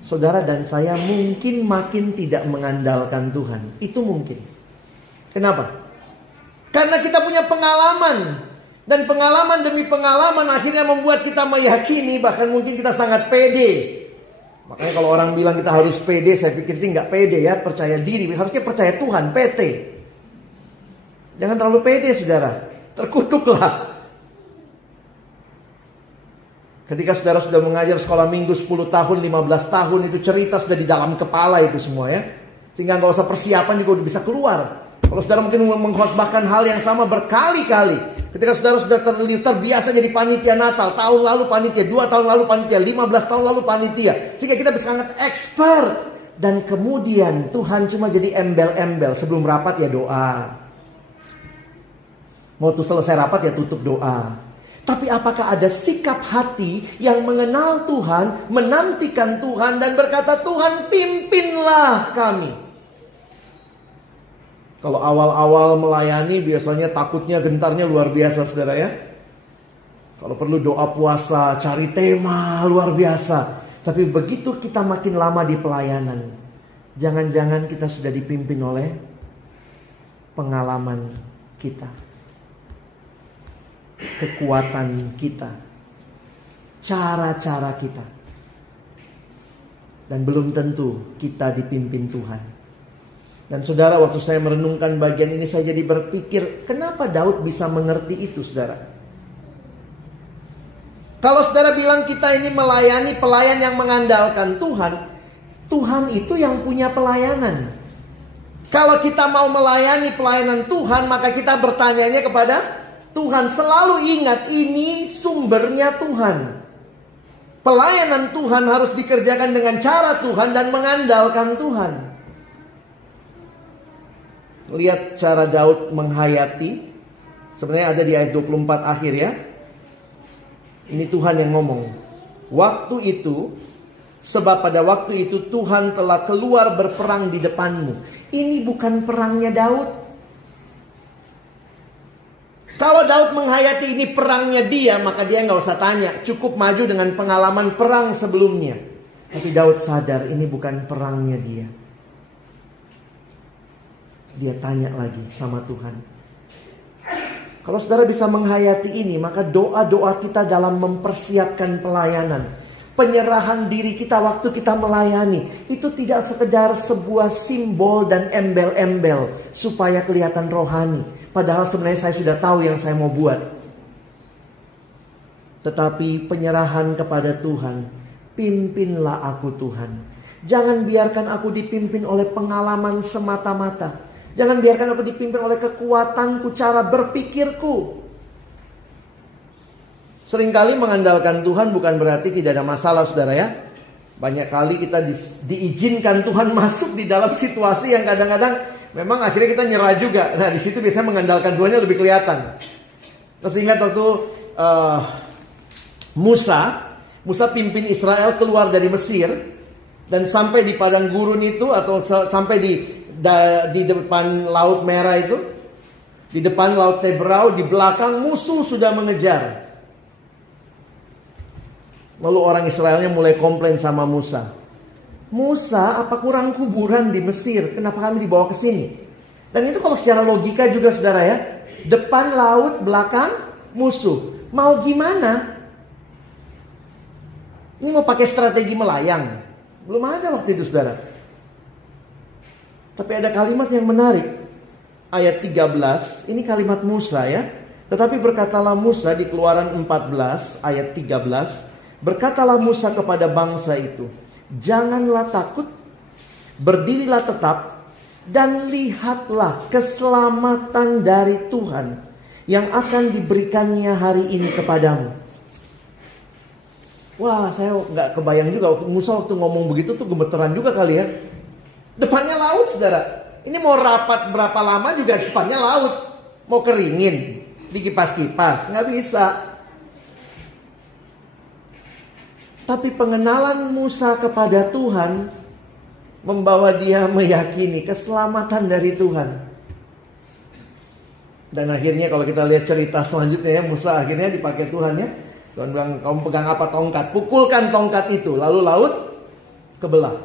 saudara dan saya mungkin makin tidak mengandalkan Tuhan. Itu mungkin. Kenapa? Karena kita punya pengalaman. Dan pengalaman demi pengalaman akhirnya membuat kita meyakini, bahkan mungkin kita sangat pede. Makanya kalau orang bilang kita harus pede, saya pikir sih nggak pede ya, percaya diri. Harusnya percaya Tuhan, PT. Jangan terlalu pede saudara, terkutuklah. Ketika saudara sudah mengajar sekolah minggu 10 tahun, 15 tahun, itu cerita sudah di dalam kepala itu semua ya. Sehingga nggak usah persiapan juga udah bisa keluar. Kalau saudara mungkin mengkhotbahkan hal yang sama berkali-kali. Ketika saudara sudah terbiasa jadi panitia Natal, tahun lalu panitia, 2 tahun lalu panitia, 15 tahun lalu panitia. Sehingga kita bisa sangat expert. Dan kemudian Tuhan cuma jadi embel-embel. Sebelum rapat ya doa. Mau tuh selesai rapat ya tutup doa. Tapi apakah ada sikap hati yang mengenal Tuhan, menantikan Tuhan dan berkata, Tuhan pimpinlah kami. Kalau awal-awal melayani biasanya takutnya gentarnya luar biasa saudara ya. Kalau perlu doa puasa, cari tema luar biasa. Tapi begitu kita makin lama di pelayanan, jangan-jangan kita sudah dipimpin oleh pengalaman kita, kekuatan kita, cara-cara kita. Dan belum tentu kita dipimpin Tuhan. Dan saudara, waktu saya merenungkan bagian ini, saya jadi berpikir, kenapa Daud bisa mengerti itu saudara? Kalau saudara bilang kita ini melayani pelayan yang mengandalkan Tuhan, Tuhan itu yang punya pelayanan. Kalau kita mau melayani pelayanan Tuhan, maka kita bertanyanya kepada Tuhan. Selalu ingat, ini sumbernya Tuhan. Pelayanan Tuhan harus dikerjakan dengan cara Tuhan dan mengandalkan Tuhan. Lihat cara Daud menghayati. Sebenarnya ada di ayat 24 akhir ya. Ini Tuhan yang ngomong. Waktu itu, sebab pada waktu itu Tuhan telah keluar berperang di depanmu. Ini bukan perangnya Daud. Kalau Daud menghayati ini perangnya dia, maka dia nggak usah tanya. Cukup maju dengan pengalaman perang sebelumnya. Tapi Daud sadar ini bukan perangnya dia. Dia tanya lagi sama Tuhan. Kalau saudara bisa menghayati ini, maka doa-doa kita dalam mempersiapkan pelayanan, penyerahan diri kita waktu kita melayani, itu tidak sekedar sebuah simbol dan embel-embel supaya kelihatan rohani. Padahal sebenarnya saya sudah tahu yang saya mau buat. Tetapi penyerahan kepada Tuhan, pimpinlah aku Tuhan. Jangan biarkan aku dipimpin oleh pengalaman semata-mata. Jangan biarkan aku dipimpin oleh kekuatanku, cara berpikirku. Seringkali mengandalkan Tuhan bukan berarti tidak ada masalah saudara ya. Banyak kali kita diizinkan Tuhan masuk di dalam situasi yang kadang-kadang memang akhirnya kita nyerah juga. Nah di situ biasanya mengandalkan Tuhannya lebih kelihatan. Terus ingat waktu Musa pimpin Israel keluar dari Mesir. Dan sampai di padang gurun itu atau sampai di depan Laut Merah itu, di depan Laut Tebrau, di belakang musuh sudah mengejar. Lalu orang Israelnya mulai komplain sama Musa. Musa, apa kurang kuburan di Mesir? Kenapa kami dibawa ke sini? Dan itu kalau secara logika juga saudara ya. Depan laut, belakang musuh. Mau gimana? Ini mau pakai strategi melayang. Belum ada waktu itu saudara. Tapi ada kalimat yang menarik. Ayat 13. Ini kalimat Musa ya. Tetapi berkatalah Musa di Keluaran 14 ayat 13. Berkatalah Musa kepada bangsa itu. Janganlah takut. Berdirilah tetap. Dan lihatlah keselamatan dari Tuhan. Yang akan diberikannya hari ini kepadamu. Wah, saya nggak kebayang juga waktu Musa waktu ngomong begitu tuh gemeteran juga kali ya. Depannya laut, saudara. Ini mau rapat berapa lama juga depannya laut. Mau keringin, dikipas-kipas, nggak bisa. Tapi pengenalan Musa kepada Tuhan membawa dia meyakini keselamatan dari Tuhan. Dan akhirnya kalau kita lihat cerita selanjutnya ya, Musa akhirnya dipakai Tuhan ya. Tuhan bilang, kamu pegang apa? Tongkat. Pukulkan tongkat itu. Lalu laut kebelah.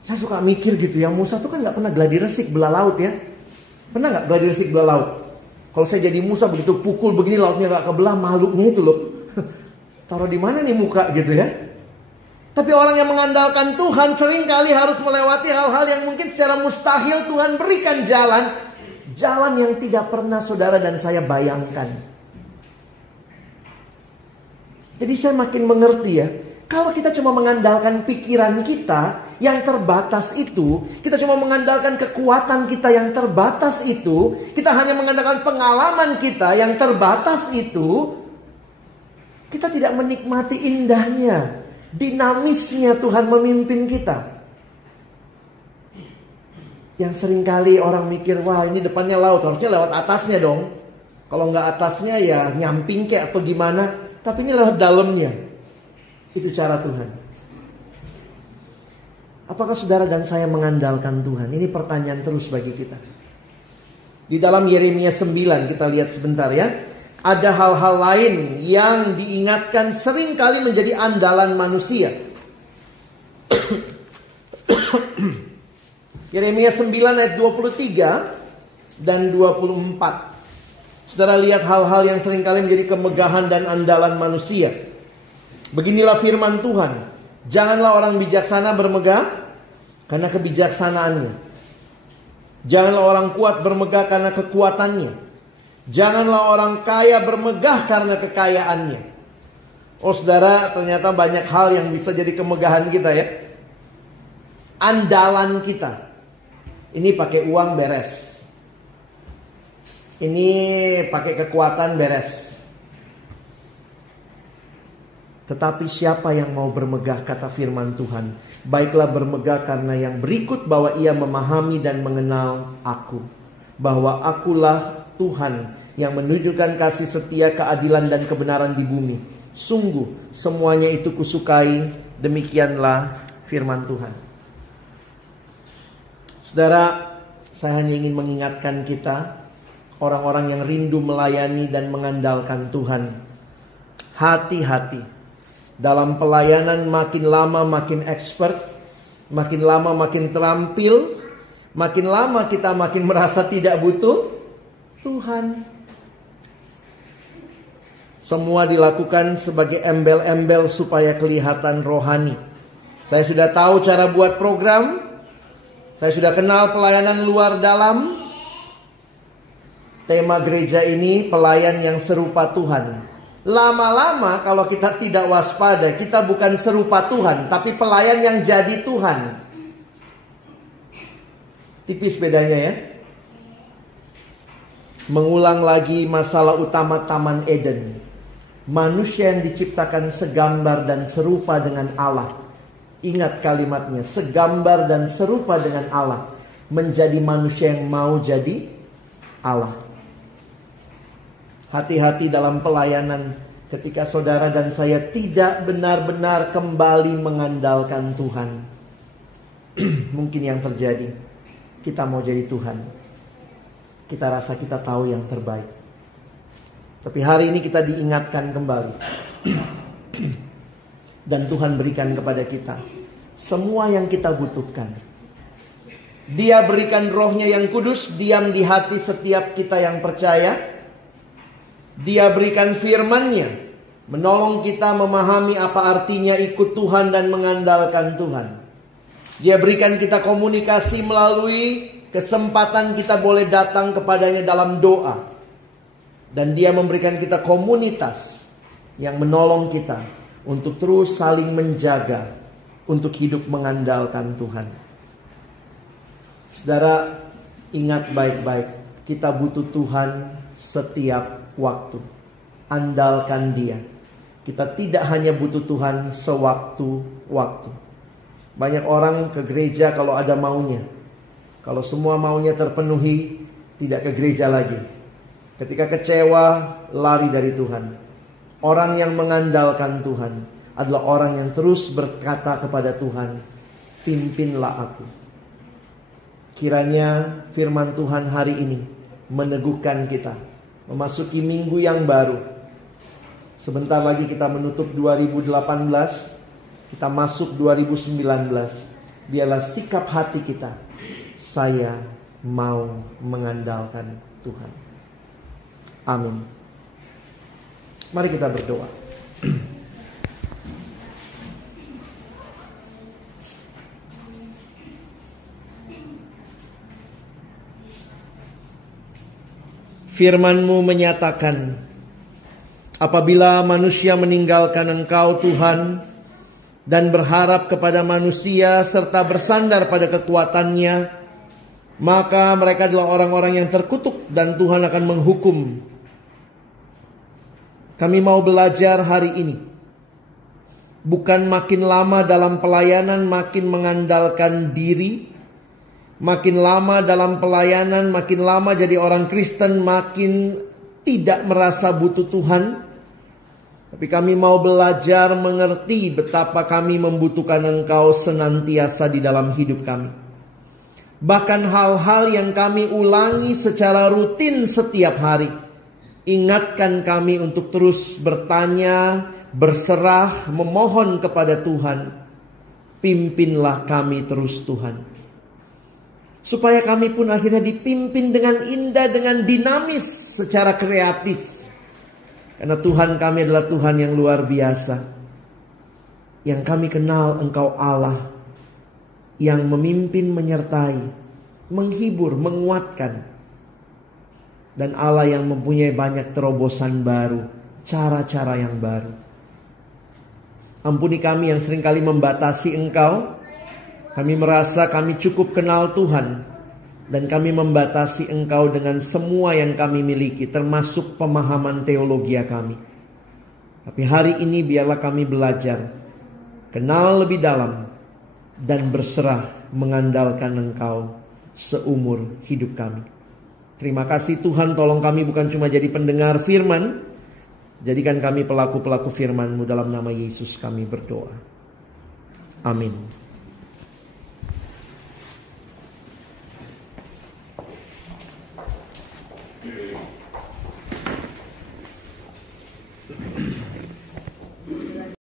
Saya suka mikir gitu ya, Musa tuh kan gak pernah gladi resik belah laut ya. Pernah gak gladi resik belah laut? Kalau saya jadi Musa begitu pukul begini lautnya gak kebelah, makhluknya itu loh. Taruh di mana nih muka gitu ya. Tapi orang yang mengandalkan Tuhan seringkali harus melewati hal-hal yang mungkin secara mustahil Tuhan berikan jalan. Jalan yang tidak pernah saudara dan saya bayangkan. Jadi saya makin mengerti ya. Kalau kita cuma mengandalkan pikiran kita yang terbatas itu. Kita cuma mengandalkan kekuatan kita yang terbatas itu. Kita hanya mengandalkan pengalaman kita yang terbatas itu. Kita tidak menikmati indahnya, dinamisnya Tuhan memimpin kita. Yang seringkali orang mikir, wah ini depannya laut, harusnya lewat atasnya dong. Kalau nggak atasnya ya nyamping kayak atau gimana. Tapi ini lewat dalamnya. Itu cara Tuhan. Apakah saudara dan saya mengandalkan Tuhan? Ini pertanyaan terus bagi kita. Di dalam Yeremia 9 kita lihat sebentar ya. Ada hal-hal lain yang diingatkan seringkali menjadi andalan manusia. Yeremia 9 ayat 23 dan 24. Saudara lihat hal-hal yang seringkali menjadi kemegahan dan andalan manusia. Beginilah firman Tuhan. Janganlah orang bijaksana bermegah karena kebijaksanaannya. Janganlah orang kuat bermegah karena kekuatannya. Janganlah orang kaya bermegah karena kekayaannya. Oh saudara, ternyata banyak hal yang bisa jadi kemegahan kita ya. Andalan kita. Ini pakai uang beres. Ini pakai kekuatan beres. Tetapi siapa yang mau bermegah, kata firman Tuhan, baiklah bermegah karena yang berikut, bahwa ia memahami dan mengenal aku, bahwa akulah Tuhan yang menunjukkan kasih setia, keadilan dan kebenaran di bumi. Sungguh semuanya itu kusukai. Demikianlah firman Tuhan. Saudara, saya hanya ingin mengingatkan kita, orang-orang yang rindu melayani dan mengandalkan Tuhan, hati-hati. Dalam pelayanan makin lama makin expert, makin lama makin terampil, makin lama kita makin merasa tidak butuh Tuhan. Semua dilakukan sebagai embel-embel supaya kelihatan rohani. Saya sudah tahu cara buat program. Saya sudah kenal pelayanan luar dalam. Tema gereja ini pelayan yang serupa Tuhan. Lama-lama kalau kita tidak waspada, kita bukan serupa Tuhan, tapi pelayan yang jadi Tuhan. Tipis bedanya ya. Mengulang lagi masalah utama Taman Eden. Manusia yang diciptakan segambar dan serupa dengan Allah. Ingat kalimatnya, segambar dan serupa dengan Allah. Menjadi manusia yang mau jadi Allah. Hati-hati dalam pelayanan ketika saudara dan saya tidak benar-benar kembali mengandalkan Tuhan. Mungkin yang terjadi, kita mau jadi Tuhan. Kita rasa kita tahu yang terbaik. Tapi hari ini kita diingatkan kembali. Dan Tuhan berikan kepada kita semua yang kita butuhkan. Dia berikan rohnya yang kudus diam di hati setiap kita yang percaya. Dia berikan firman-Nya, menolong kita memahami apa artinya ikut Tuhan dan mengandalkan Tuhan. Dia berikan kita komunikasi melalui kesempatan kita boleh datang kepadanya dalam doa. Dan dia memberikan kita komunitas yang menolong kita untuk terus saling menjaga, untuk hidup mengandalkan Tuhan. Saudara, ingat baik-baik, kita butuh Tuhan setiap waktu. Andalkan Dia. Kita tidak hanya butuh Tuhan sewaktu-waktu. Banyak orang ke gereja kalau ada maunya. Kalau semua maunya terpenuhi, tidak ke gereja lagi. Ketika kecewa, lari dari Tuhan. Orang yang mengandalkan Tuhan adalah orang yang terus berkata kepada Tuhan, pimpinlah aku. Kiranya firman Tuhan hari ini meneguhkan kita memasuki minggu yang baru. Sebentar lagi kita menutup 2018, kita masuk 2019. Biarlah sikap hati kita, saya mau mengandalkan Tuhan. Amin. Mari kita berdoa. Firman-Mu menyatakan, apabila manusia meninggalkan Engkau Tuhan dan berharap kepada manusia serta bersandar pada kekuatannya, maka mereka adalah orang-orang yang terkutuk dan Tuhan akan menghukum. Kami mau belajar hari ini, bukan makin lama dalam pelayanan makin mengandalkan diri, makin lama dalam pelayanan, makin lama jadi orang Kristen, makin tidak merasa butuh Tuhan. Tapi kami mau belajar mengerti betapa kami membutuhkan Engkau senantiasa di dalam hidup kami. Bahkan hal-hal yang kami ulangi secara rutin setiap hari, ingatkan kami untuk terus bertanya, berserah, memohon kepada Tuhan. Pimpinlah kami terus Tuhan, supaya kami pun akhirnya dipimpin dengan indah, dengan dinamis, secara kreatif. Karena Tuhan kami adalah Tuhan yang luar biasa. Yang kami kenal Engkau Allah, yang memimpin, menyertai, menghibur, menguatkan. Dan Allah yang mempunyai banyak terobosan baru, cara-cara yang baru. Ampuni kami yang seringkali membatasi Engkau. Kami merasa kami cukup kenal Tuhan, dan kami membatasi Engkau dengan semua yang kami miliki, termasuk pemahaman teologi kami. Tapi hari ini biarlah kami belajar kenal lebih dalam dan berserah mengandalkan Engkau seumur hidup kami. Terima kasih Tuhan, tolong kami bukan cuma jadi pendengar firman, jadikan kami pelaku-pelaku firman-Mu. Dalam nama Yesus kami berdoa. Amin.